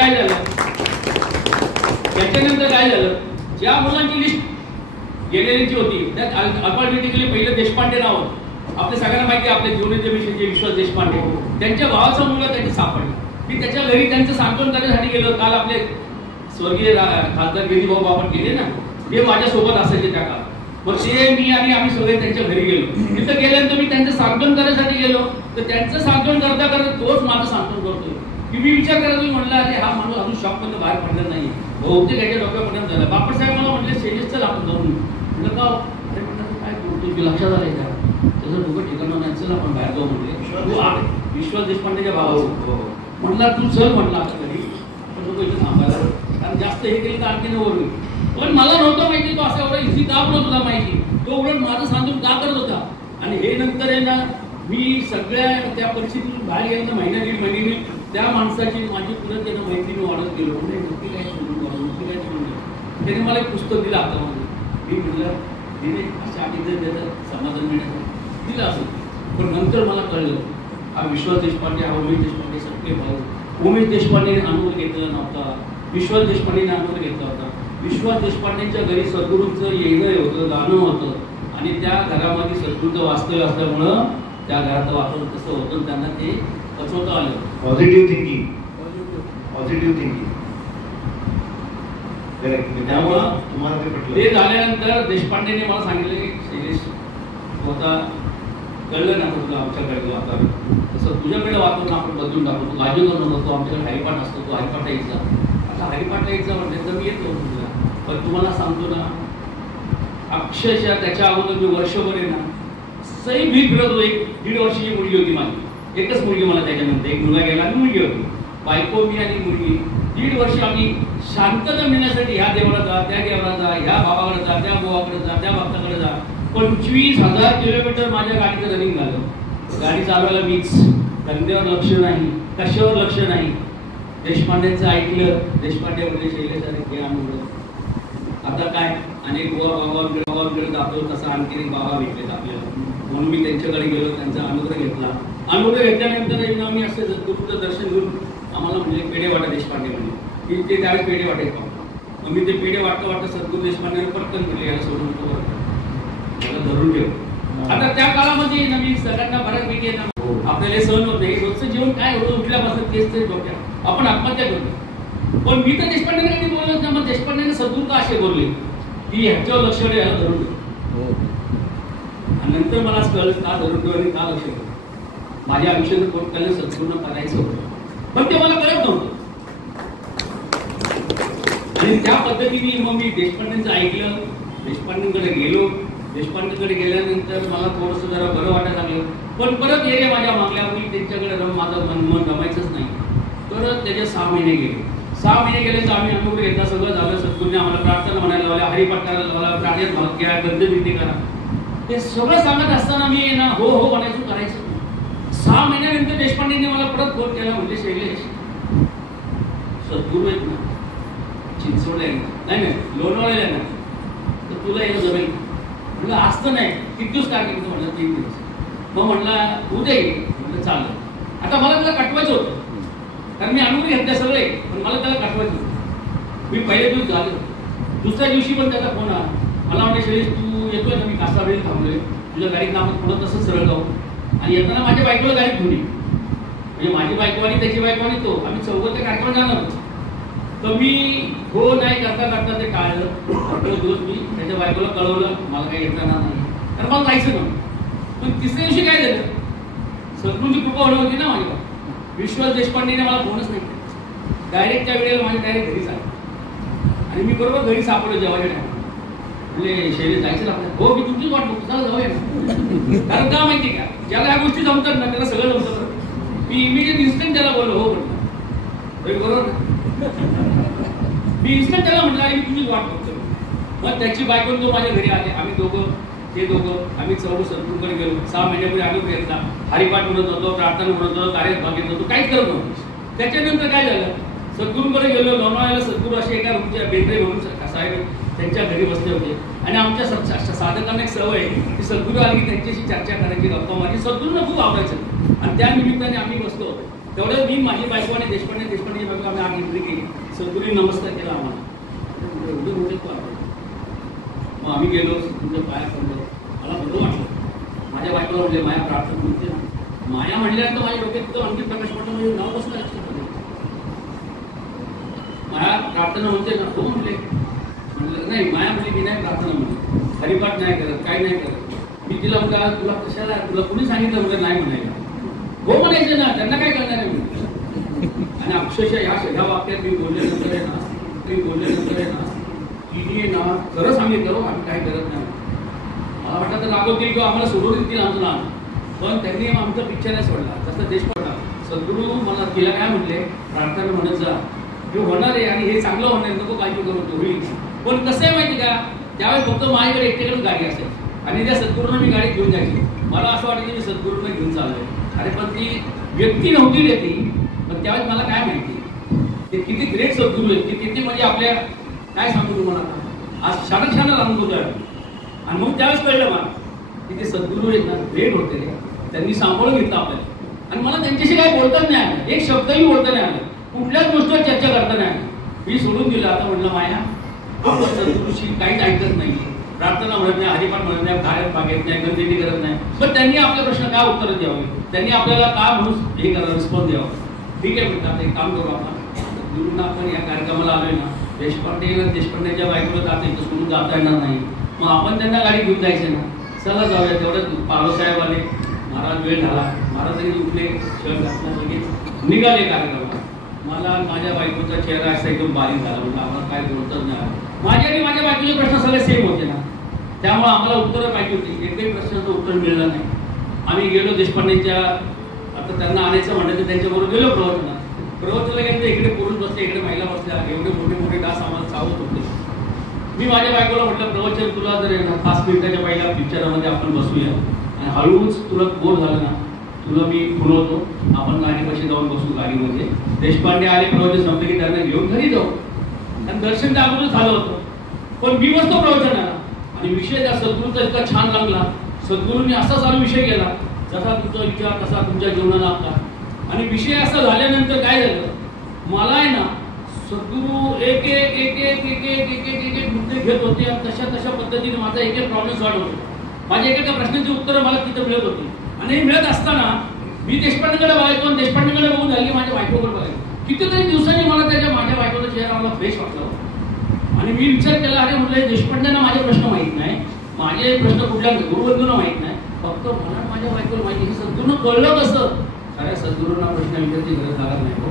काय झालं, ज्या मुलांची लिस्ट गेलेल्यांची होती त्यात अल्फाबेटिकली पहिलं देशपांडे नाव होतं. आपल्या सगळ्यांना माहिती आहे, आपल्या जीवनाचे विषयचे विश्वास देशपांडे, त्यांच्या भावाचा मुलगा त्याची सापडली. मी त्याच्या घरी त्यांचं सांत्वन करण्यासाठी गेलो. काल आपले स्वर्गीय खासदार गिरीभाऊ बापट गेले ना, ते माझ्यासोबत असायचे त्या काळात. मग ते मी आणि आम्ही सगळे त्यांच्या घरी गेलो. तिथं गेल्यानंतर मी त्यांचं सांत्वन करण्यासाठी गेलो, तर त्यांचं सांत्वन करता करता तोच माझं सांत्वन करतोय की मी विचार करायला म्हणलं, अरे हा माणूस अजून शॉकमधून बाहेर पडला नाही, बहुतेक याच्या डोक्यापर्यंत झाला. बापट साहेब मला म्हटले, शेजेस चल आपण जाऊन. म्हटलं का? अरे म्हटलं काय करतो, लक्षात आलंय का त्याचं डोकं ठिकाण नाही, चल आपण बाहेर जाऊ. म्हटले विश्वास देशपांडेच्या भावाचं. म्हटलं तू चल म्हटलं आता घरी, पण लोक इथे थांबायला, कारण जास्त हे केलं तर आणखी नवर. पण मला नव्हतं माहिती तो असा एवढा इझी का म्हणत होता माहिती, तो उलट माझं सांगून का करत होता. आणि हे नंतर आहे ना, मी सगळ्या त्या परिस्थितीतून बाहेर गेल्यानंतर महिना 1.5 महिने त्या माणसाची माझी पुढे त्यांना मैत्रीने वाढत गेलो. म्हणजे नक्की काय सोडून त्याने मला एक पुस्तक दिलं हातामध्ये. मी म्हटलं तिने अशा आधी जर त्याचं समाधान मिळालं दिलं असं. पण नंतर मला कळलं, हा विश्वास देशपांडे, हा उमेश देशपांडे सगळे भाऊ. उमेश देशपांडेने अनुभव घेतलेला नव्हता, विश्वास देशपांडेने अनुभव घेतला होता. विश्वास देशपांडेंच्या घरी सद्गुरूंचं येणं होतं, जाणं होतं, आणि त्या घरामध्ये सद्गुरूचं वास्तव्य असल्यामुळं त्या घराचं वातावरण कसं होतं त्यांना ते पचवता आलं. Positive thinking. त्यामुळं तुम्हाला ते पटलं. ते झाल्यानंतर देशपांडेने मला सांगितलं, शैलेश होता कळलं ना तुला आमच्याकडे वातावरण, तसं तुझ्याकडे वातावरण आपण बदलून टाकू. तू गाजू जाऊन नव्हतो, आमच्याकडे हरिपाठ असतो, तो हरिपाठ यायचा. आता हरिपाठ यायचा म्हणजे तर मी येतो तुला. पण तुम्हाला सांगतो ना, अक्षरशः त्याच्या अगोदर मी वर्षभर आहे ना सही भीत फिरत होतो. 1.5 वर्षाची मुलगी होती माझी, एकच मुलगी मला त्याच्यानंतर, एक मुलगा गेला आणि मुलगी होती. बायको, मी आणि मुलगी 1.5 वर्ष आम्ही शांतता मिळण्यासाठी ह्या देवाला जा, त्या देवाला जा, ह्या बाबाकडे जा, त्या बोवाकडे जा, त्या भक्ताकडे जा. 25,000 किलोमीटर माझ्या गाडीचं रनिंग झालं. गाडी चालवायला मीच, धंद्यावर लक्ष नाही, कशावर लक्ष नाही. देशपांडेंचं ऐकलं, देशपांडे म्हणजे शैलेश आणि अनुभव. आता काय अनेक बाबांकडे जातो, तसा आणखी एक बाबा भेटलेत आपल्याला, म्हणून मी त्यांच्याकडे गेलो, त्यांचा अनुभव घेतला. अनुभव घेतल्यानंतर आम्ही असं सद्गुरूचं दर्शन घेऊन आम्हाला म्हणजे पेढे वाटा देशपांडे म्हणजे की ते त्यावेळेस पेढे वाटायचे. मग मी ते पेढे वाटता सद्गुरू देशपांडे पटकन म्हटले, याला सोडून नको, मला धरून ठेव. आता त्या काळामध्ये ना मी सगळ्यांना बऱ्यापैकी आहे ना, आपल्याला सहन होत नाही, रोजचं जेवण काय होतं, उठल्यापासून तेच डोक्यात, आपण आत्महत्या करतो. पण मी तर देशपांडेने कधी बोललोच ना. मग देशपांडेने सद्गुरू का असे बोलले की ह्याच्यावर लक्ष द्या, याला धरून ठेव. आणि नंतर मला असं कळलं का धरून ठेव आणि का लक्ष ठेव. माझ्या आयुष्याचं पोट कल्याण सद्गुरूंना करायचं होतं, पण ते मला कळत नव्हतं. आणि त्या पद्धतीने मग मी देशपांडेंचं ऐकलं, देशपांडेंकडे गेलो. देशपांडेकडे गेल्यानंतर मला थोडंसं जरा बरं वाटायला लागलं. पण परत गेले माझ्या मागल्या, मी त्यांच्याकडे माझं मन रमायचंच नाही. परत त्याचे 6 महिने गेले. 6 महिने गेले तर आम्ही अनुभव घेतला, सगळं झालं. सद्गुरूंनी आम्हाला प्रार्थना म्हणायला लावल्या, हरिपाठ करायला लावला, प्राण्यात भाग घ्या, गंधविधी करा. ते सगळं सांगत असताना मी ना हो हो म्हणायचं, करायचं. 6 महिन्यानंतर देशपांडेंनी मला परत फोन केला, म्हणजे शैलेश सद्गुरू आहेत ना, चिंचवड आहे नाही लोणावळ्याला आहे ना, तर तुला येणं जमेल. म्हटलं असतं नाही, किती दिवस काय केलं म्हटलं 3 दिवस. मग म्हटलं उद्या ये. म्हटलं चाललं. आता मला त्याला कटवायचं होतं, कारण मी अनुभव घेतले सगळे, पण मला त्याला कटवायचं होतं. मी पहिले दिवस झालं, दुसऱ्या दिवशी पण त्याचा फोन आला. मला म्हणजे शैलेश तू येतोय ना, मी कासारवेळी थांबलोय, तुझ्या गाडीत आपण पुढं तसंच सरळ जाऊ. आणि येताना माझ्या बायकोला गाडीत घेऊन ये. म्हणजे माझी बायको आणि त्याची बायको आणि तो, आम्ही चौघं त्या कार्यक्रमात जाणार होतो. तर मी हो नाही करता करता ते टाळलं. दिवस मी त्याच्या बायकोला कळवलं मला काही येताना नाही, तर मला जायचं नव्हतं. पण तिसऱ्या दिवशी काय झालं, सद्गुरूंची कृपा होणं होती ना माझ्या. विश्वास देशपांडेने मला फोनच नाही, डायरेक्ट त्या वेळेला माझ्या डायरेक्ट घरी आले. आणि मी बरोबर घरी सापडलो जेवायच्या टाइम. म्हणजे शैलेश जायचं ना आपल्याला, हो मी तुमचीच वाट बघतो, चला जाऊया ना. कारण का माहिती का, ज्याला ह्या गोष्टी जमतात ना त्याला सगळं जमतं. मी इमिजिएट इन्स्टंट त्याला बोललो हो म्हटलं. बरोबर ना? मी इन्स्टंट त्याला म्हटलं आणि तुम्ही वाट बघतो. मग त्याची बायको तो माझ्या घरी आले. आम्ही दोघं आम्ही चौघ सद्गुरूकडे गेलो. 6 महिन्यापूर्वी आम्ही घेतला. हरिपाठ म्हणत होतो, प्रार्थना म्हणत होतो, कार्यात भाग घेत होतो, काहीच करत नव्हतो. त्याच्यानंतर काय झालं, सद्गुरूकडे गेलो. लोणावळ्याला सद्गुरू असे एका रूमच्या बेंद्रे म्हणून साहेब त्यांच्या घरी बसले होते. आणि आमच्या साधकांना एक सवय आहे की सद्गुरू आली की त्यांच्याशी चर्चा करायची, गप्पा माझी सद्गुरूंना खूप आवडायचं. आणि त्या निमित्ताने आम्ही बसलो होतो. तेवढं मी माझी बायको आणि देशपांडे बायको आम्ही आग एंट्री केली. सद्गुरूंनी नमस्कार केला आम्हाला. एवढं मोठे मग आम्ही गेलो, तुमच्या पाया पडलो. मला बरं वाटलं. माझ्या बायकोला म्हणले माया प्रार्थना म्हणते ना. माया म्हणल्यानंतर माझ्या डोक्यात तो आणखी प्रकाश पडला. म्हणजे नाव कसं लक्षात माया प्रार्थना म्हणते ना. हो म्हणले नाही माया म्हणली मी नाही प्रार्थना म्हणते, हरिपाठ नाही करत, काय नाही करत. मी तिला म्हटलं तुला कशाला, तुला कुणी सांगितलं म्हणजे नाही म्हणायला. हो म्हणायचं ना, त्यांना काय करणार आहे म्हणून. आणि अक्षरशः ह्या वाक्यात मी बोलल्यानंतर आहे ना तिने ना खरं सांगितलं आम्ही काय करत नाही. मला वाटतं तर रागवतील किंवा आम्हाला सोडून देतील आमचं नाव. पण त्यांनी आमचा पिक्चर नाही सोडला. तसं देशपांडे सद्गुरू मला तिला काय म्हटले, प्रार्थना म्हणत जा, हे होणार आहे आणि हे चांगलं होणार, नको काळजी करू तो होईल. पण कसं आहे माहिती का, त्यावेळेस फक्त माझ्याकडे एकटेकडून गाडी असेल आणि त्या सद्गुरूंना मी गाडी घेऊन जायची. मला असं वाटतं की मी सद्गुरूंना घेऊन चाललोय. अरे पण ती व्यक्ती नव्हती रे ती. पण त्यावेळेस मला काय माहिती ते किती ग्रेट सद्गुरू आहेत, की किती म्हणजे आपल्या काय सांगू तुम्हाला आज छान अनुभव आहे. आणि मग त्यावेळेस कळलं मला की ते सद्गुरू आहेत ना ग्रेट होते रे. त्यांनी सांभाळून घेतलं आपल्याला. आणि मला त्यांच्याशी काय बोलताच नाही आलं, एक शब्दही बोलता नाही आलं, कुठल्याच गोष्टीवर चर्चा करता नाही आली. मी सोडून दिलं. आता म्हटलं माया आपण सद्गुरूशी काहीच ऐकत नाही, प्रार्थना म्हणत नाही, हरिपाठ म्हणत नाही, कार्यात भागत नाही, गंधेटी करत नाही. पण त्यांनी आपल्या प्रश्न काय उत्तर द्यावे, त्यांनी आपल्याला का म्हणून हे करा रिस्पॉन्स द्यावा. ठीक आहे म्हटलं आता एक काम करू आपण सद्गुरूंना आपण या कार्यक्रमाला आलोय ना, देशपांडेच्या बायकोला जाता इथं सोडून जाता येणार नाही. मग आपण त्यांना गाडी घेऊन जायचं ना, चला जाऊया. तेवढं पालो साहेब आले, महाराज वेळ झाला, महाराजांनी उठले, शर्ट घातला, लगेच निघाले कार्यक्रमाला. मला माझ्या बायकोचा चेहरा असा एकदम बारीक झाला. म्हणजे आम्हाला काय बोलतच नाही. माझे आणि माझ्या बायकोचे प्रश्न सगळे सेम होते ना, त्यामुळे आम्हाला उत्तरं पाहिजे होती. एकही प्रश्नाचं उत्तर मिळलं नाही. आम्ही गेलो देशपांडेच्या, आता त्यांना आणायचं म्हणलं तर त्यांच्याबरोबर गेलो प्रवचनाला गेलं. इकडे पुरुष बसले, इकडे महिला बसल्या, एवढे मोठे डास आम्हाला चावत होते. मी माझ्या बायकोला म्हटलं प्रवचन तुला जर 5 मिनिटाच्या पहिल्या पिक्चरामध्ये आपण बसूया आणि हळूच तुला बोर झालं ना, तुला मी फुलवतो, आपण गाडीपाशी जाऊन बसू गाडीमध्ये. देशपांडे आले, प्रवचन संपले की त्यांना घेऊन घरी जाऊ. आणि दर्शन त्या अगोदर झालं होतं. पण मी बसतो प्रवचनाला आणि विषय त्या सद्गुरूचा इतका छान लागला. सद्गुरूंनी असा चालू विषय केला जसा तुमचा विचार तसा तुमच्या जीवनाला आपला. आणि विषय असा झाल्यानंतर काय झालं, मला आहे ना सद्गुरू एक मुद्दे घेत होते. तशा पद्धतीने माझा एक प्रॉब्लेम सॉल्व्ह होतो. माझ्या एका प्रश्नाची उत्तरं मला तिथं मिळत होती. आणि हे मिळत असताना मी देशपांडेकडे बघायचो आणि देशपांडेकडे बघून झाली माझ्या बायकोकडे बघायचो. कितीतरी दिवसांनी मला माझ्या बायकोचा चेहरा मला फ्रेश वाटला. आणि मी विचार केला, अरे म्हटलं देशपांडेंना माझे प्रश्न माहीत नाही, माझे प्रश्न कुठल्या गुरुबंधूंना माहीत नाही, फक्त मला माझ्या बायकोला माहिती. हे सद्गुरूंना कळलं कसं? अरे सद्गुरूंना प्रश्न विचारची गरज लागत नाही हो.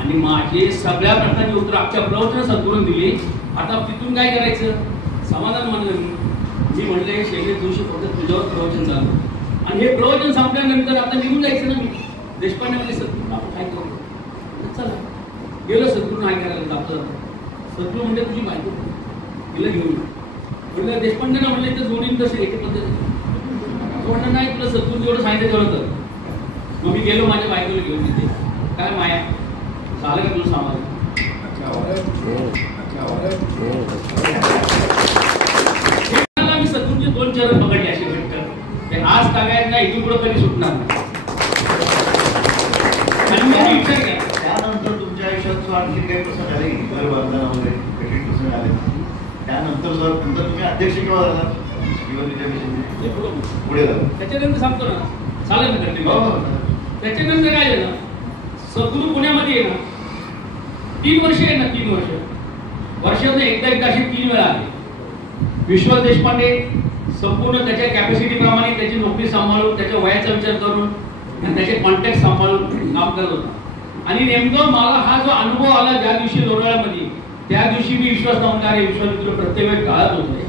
आणि माझे सगळ्या प्रश्नांची उत्तर अख्ख्या प्रवचन सद्गुरूंनी दिली. आता तिथून काय करायचं, समाधान मानलं मी म्हणले शैलेश जोशी फक्त तुझ्यावर प्रवचन चालू. आणि हे प्रवचन संपल्यानंतर आता निघून जायचं ना. मी देशपांडे म्हणजे सद्गुरू आपण काय करू, चला गेलो. सद्गुरू नाही करायला जातं. सद्गुरू म्हणजे तुझी बायको तिला घेऊन म्हटलं. देशपांडेना म्हणले तर जोडीन तसे एके पद्धतीने म्हणणं नाही, तुला सद्गुरू जेवढं सांगितलं तेवढं तर. मग मी गेलो माझ्या बायकोला घेऊन तिथे. काय माया झालं का तुला सामान? मी सद्गुरूचे 2 चरण पकडले असे भेटतात. ते आज ताब्यात नाही, इथून पुढे कधी सुटणार नाही. त्यानंतर तुमच्या आयुष्यात आणखी काही प्रसंग आले, घर बांधताना वगैरे काही प्रसंग आले त्यानंतर जर नंतर तुम्ही अध्यक्ष केव्हा झाला पुढे झाला? त्याच्यानंतर सांगतो ना, चालेल ना. त्याच्यानंतर काय झालं, सद्गुरू पुण्यामध्ये आहे ना 3 वर्ष आहे ना, 3 वर्ष वर्षातून एकदा असे 3 वेळा आले. विश्वास देशपांडे संपूर्ण त्याच्या कॅपॅसिटी प्रमाणे त्याची नोकरी सांभाळून, त्याच्या वयाचा विचार करून आणि त्याचे कॉन्टॅक्ट सांभाळून काम करत होता. आणि नेमकं मला हा जो अनुभव आला ज्या दिवशी लोणावळ्यामध्ये, त्या दिवशी मी विश्वास नव्हणारे विश्वास तुला प्रत्येक वेळ टाळत होते.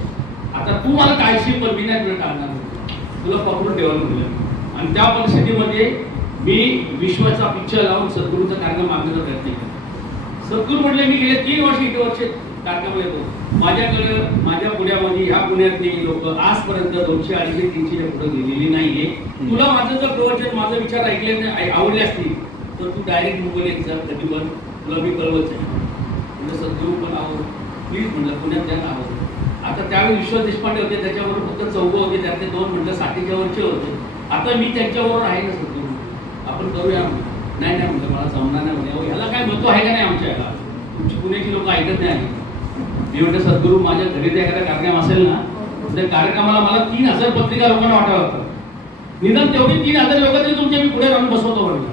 आता तू मला टाळशील पण मी नाही तुला टाळणार, तुला पकडून ठेवायला दिलं. आणि त्या परिस्थितीमध्ये मी विश्वाचा पिक्चर लावून सद्गुरूचा कार्यक्रम मागण्याचा प्रयत्न केला. सद्गुरू म्हटले मी गेले 3 वर्ष इथे कार्यक्रमाला येतो. माझ्याकडे माझ्या पुण्यामध्ये ह्या पुण्यातली लोक आजपर्यंत 200, 250, 300 पुढे गेलेली नाहीये. तुला माझं जर प्रवचन माझा विचार ऐकले नाही आवडले असतील तर तू डायरेक्ट मोबाईल जा कधी पण तुला मी कळवच आहे. म्हणजे सद्गुरू पण आहो प्लीज म्हणलं पुण्यात त्यांना आहो. आता त्यावेळी विश्वास देशपांडे होते त्याच्याबरोबर फक्त 14 होते त्यातले 2 म्हटलं 60च्या वरचे होते. आता मी त्यांच्याबरोबर आहे ना सद्गुरू आपण करूया. नाही नाही म्हटलं मला जमणार नाही म्हणजे ह्याला काय महत्व आहे का नाही आमच्या ह्याला तुमची पुण्याची लोक ऐकत नाही. मी म्हटलं सद्गुरू माझ्या घरी जर एखादा कार्यक्रम असेल ना त्या कार्यक्रमाला मला 3000 पत्रिका लोकांना वाटावं लागतं. निदान तेवढी 3000 लोक तरी तुमच्या मी पुढे राहून बसवतो म्हटलं.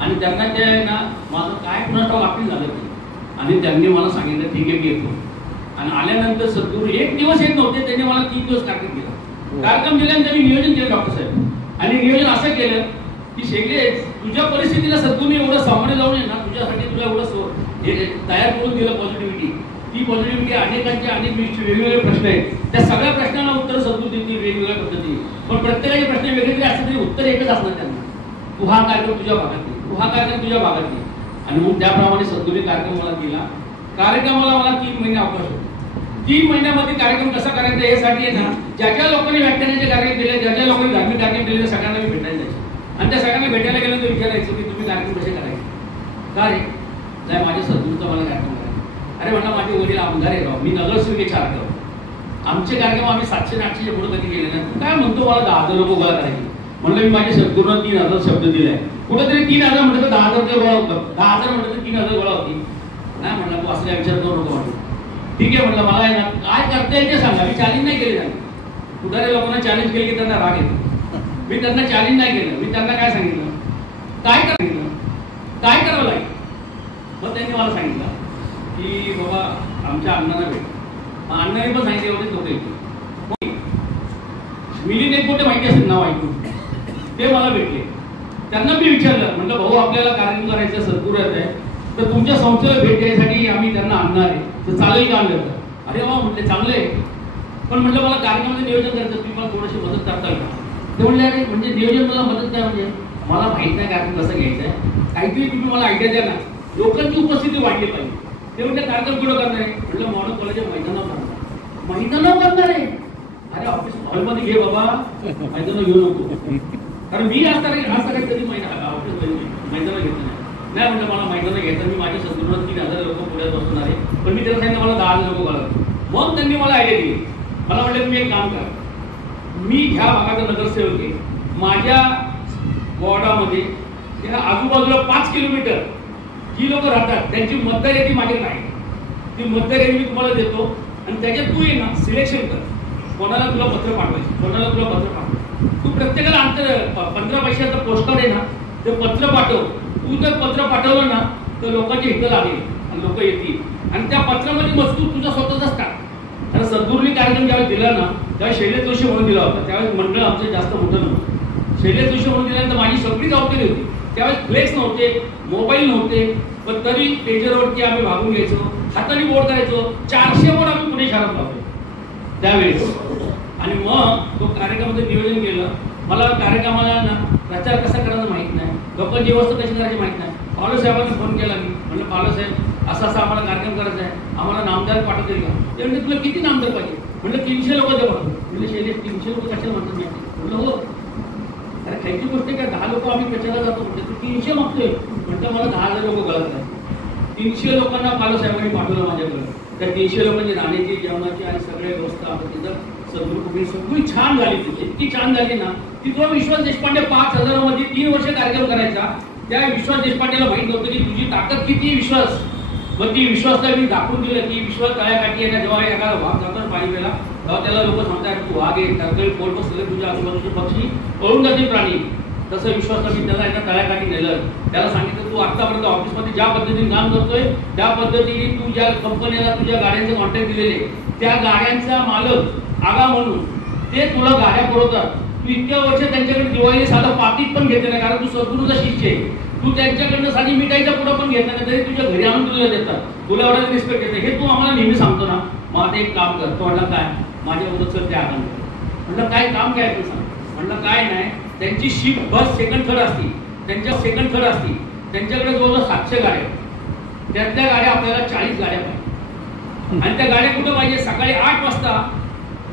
आणि त्यांना ते ना माझं काय पुन्हा वापी झालं ते आणि त्यांनी मला सांगितलं ठीक आहे मी येतो. आणि आल्यानंतर सद्गुरू 1 दिवस येत नव्हते त्यांनी मला 3 दिवस कार्यक्रम केला. कार्यक्रम केल्यानंतर त्यांनी नियोजन केलं डॉक्टर साहेब आणि नियोजन असं केलं की शेगडे तुझ्या परिस्थितीला सद्गुरूने एवढं सामोरे जाऊन आहे ना तुझ्यासाठी तुला एवढं तयार करून दिलं पॉझिटिव्हिटी. ती पॉझिटिव्हिटी अनेकांचे अनेक वेगवेगळे प्रश्न आहेत त्या सगळ्या प्रश्नांना उत्तर सद्गुरू देतील वेगवेगळ्या पद्धतीने. पण प्रत्येकाचे प्रश्न वेगवेगळे असले तरी उत्तर एकच असणार त्यांना. तू हा कार्यक्रम तुझ्या भागात नाही तू हा कार्यक्रम तुझ्या भागात नाही. आणि मग त्याप्रमाणे सद्गुरूने कार्यक्रम मला दिला. कार्यक्रमाला मला 3 महिने अवकाश होते. 3 महिन्यामध्ये कार्यक्रम कसा करायचा यासाठी आहे ना ज्या ज्या लोकांनी व्याख्यानाचे कार्यक्रम केले ज्या ज्या लोकांनी धार्मिक कार्यक्रम केले त्या सगळ्यांना मी भेटायला जायचं. आणि त्या सगळ्यांना भेटायला गेलं तर विचारायचं की तुम्ही कार्यक्रम कसे करायचे का रे नाही माझ्या सद्गुरूचा मला कार्यक्रम करायचा. अरे म्हणलं माझे वडील आमदार आहे राव मी नगरसेवकेचे आमचे कार्यक्रम आम्ही 700-800 पुढे कधी गेले नाही. काय म्हणतो मला 10,000 लोक गोळा करायचे. म्हणलं मी माझ्या सद्गुरूंना 3000 शब्द दिलाय. कुठेतरी 3000 म्हटलं तर 10,000 गोळा होतं 10,000 म्हटलं तर 3000 गोळा होती. नाही म्हणलं तू असल्या विचार करू नको म्हटलं. ठीक आहे म्हटलं मला आहे ना काय करता येईल ते सांगा. मी चॅलेंज नाही केले त्यांना. पुढारी लोकांना चॅलेंज केले की त्यांना राग येतो. मी त्यांना चॅलेंज नाही केलं. मी त्यांना काय सांगितलं काय करावं लागेल. मग त्यांनी मला सांगितलं की बाबा आमच्या अण्णांना भेट. अण्णाने पण सांगितलं एवढेच लोक येते मिलिंद एकपोटे माहिती असेल नाव ऐकून ते मला भेटले. त्यांना मी विचारलं म्हटलं भाऊ आपल्याला कार्यक्रम करायचं सद्गुरू येत आहे तर तुमच्या संस्थेला भेट द्यायसाठी आम्ही त्यांना आणणार आहे तर चालेल का आणलं. अरे वा म्हटले चांगलं आहे पण म्हटलं मला कार्यक्रमाचं नियोजन करायचं तुम्ही मला थोडीशी मदत करताल का. ते म्हणले अरे म्हणजे नियोजन मला मदत द्या म्हणजे मला माहित नाही कार्यक्रम कसं घ्यायचा आहे काहीतरी तुम्ही मला आयडिया द्या ना लोकांची उपस्थिती वाढली पाहिजे. ते म्हणजे कार्यक्रम कुठं करणार आहे म्हटलं मॉडर्न कॉलेजच्या मैदानावर करणार आहे. अरे ऑफिस हॉलमध्ये घे बाबा मैदानावर घेऊ नको कारण मी आज तारीख कधी ऑफिस मैदानावर घेतलं नाही म्हटलं मला मैदानावर घ्यायचं मी माझ्या सद्गुरूंना 3000 लोक पुढे बसणार आहे. पण मी त्याला सांगितलं मला 10,000 लोक बोलावं. मग त्यांनी मला आयडिया दिली. मला म्हटलं तुम्ही एक काम करा मी ह्या भागाचा नगरसेवक आहे माझ्या वॉर्डामध्ये त्या आजूबाजूला 5 किलोमीटर जी लोक राहतात त्यांची मतदार यादी माझ्याकडे आहे. ती मतदार यादी मी तुम्हाला देतो आणि त्याच्यात तू ये ना सिलेक्शन कर कोणाला तुला पत्र पाठवायचं कोणाला तुला पत्र पाठवायचं. तू प्रत्येकाला 15 पैशाचं पोस्टर आहे ना ते पत्र पाठव. तू जर पत्र पाठवलं ना तर लोकांचे हित लागेल आणि लोक येतील आणि त्या पत्रामध्ये मजकूर तुझा स्वतःचाच टाक. आणि सद्गुरूंनी कार्यक्रम ज्यावेळेस दिला ना त्यावेळेस शैलेश जोशी म्हणून दिला होता. त्यावेळेस मंडळ आमचं जास्त मोठं नव्हतं. शैलेश जोशी म्हणून दिल्यानंतर माझी सगळी जबाबदारी होती. त्यावेळेस फ्लेक्स नव्हते मोबाईल नव्हते पण तरी पेजरवरती आम्ही भागून घ्यायचो हाताने बोर्ड करायचो. 400 बोर्ड आम्ही पुणे शहरात लावतो त्यावेळेस. आणि मग तो कार्यक्रमाचं नियोजन केलं. मला कार्यक्रमाला ना प्रचार कसा करायचा माहित नाही लोकांची व्यवस्था कशी करायची माहित नाही. पावले साहेबांनी फोन केला मी म्हणलं पावले साहेब असा आम्हाला कार्यक्रम करायचा आहे आम्हाला नामदार पाठवतील का. ते म्हणजे तुला किती नामदार पाहिजे म्हटलं 300 लोक दे पाठवतो. म्हणजे शैलेश 300 लोक कशाला म्हणतात मी म्हटलं हो अरे खायची गोष्ट काय 10 लोक आम्ही कशाला जातो म्हणजे तू 300 मागतोय म्हटलं मला 10,000 लोक गळत नाही. 300 लोकांना पालक साहेबांनी पाठवलं माझ्याकडे. त्या 300 लोकांची राहण्याची जेवणाची आणि सगळ्या व्यवस्था आपण तिथं सद्गुरू सगळी छान झाली. तिथे इतकी छान झाली ना की जो विश्वास देशपांडे 5,000 मध्ये 3 वर्ष कार्यक्रम करायचा त्या विश्वास देशपांडेला माहित नव्हतं की तुझी ताकद किती विश्वास. मग ती विश्वासला मी दाखवून दिलं की विश्वास तळ्याकाठी आहे ना जेव्हा एखादा वाघ जातो पाणी प्यायला तेव्हा त्याला लोक सांगतात तू वाघ आहे टरकळी पोट बसले तुझ्या आजूबाजूचे पक्षी पळून जातील प्राणी. तसं विश्वासला मी त्याला एका तळ्याकाठी नेलं. त्याला सांगितलं तू आतापर्यंत ऑफिसमध्ये ज्या पद्धतीने काम करतोय त्या पद्धतीने तू ज्या कंपनीला तुझ्या गाड्यांचे कॉन्ट्रॅक्ट दिलेले त्या गाड्यांचा मालक आगा म्हणून ते तुला गाड्या पुरवतात. तू इतक्या वर्ष त्यांच्याकडे दिवाळी साधं पाकिट पण घेतलं नाही कारण तू सद्गुरूचा शिष्य आहे. तू त्यांच्याकडनं साधी मिठाईच्या पुढं पण घेतला नाही तरी तुझ्या घरी आणून तुला देतात. तुला एवढा रिस्पेक्ट येते हे तू आम्हाला नेहमी सांगतो ना. मग आता एक काम कर. तो म्हटलं काय माझ्याबरोबर चल त्या आगान म्हटलं काय काम काय तू सांग. म्हटलं काय नाही त्यांची शिफ्ट बस सेकंड थर्ड असती त्यांच्या सेकंड थर्ड असतील, त्यांच्याकडे जवळजवळ 700 गाड्या आहेत. त्यातल्या गाड्या आपल्याला 40 गाड्या पाहिजे. आणि त्या गाड्या कुठं पाहिजे? सकाळी 8 वाजता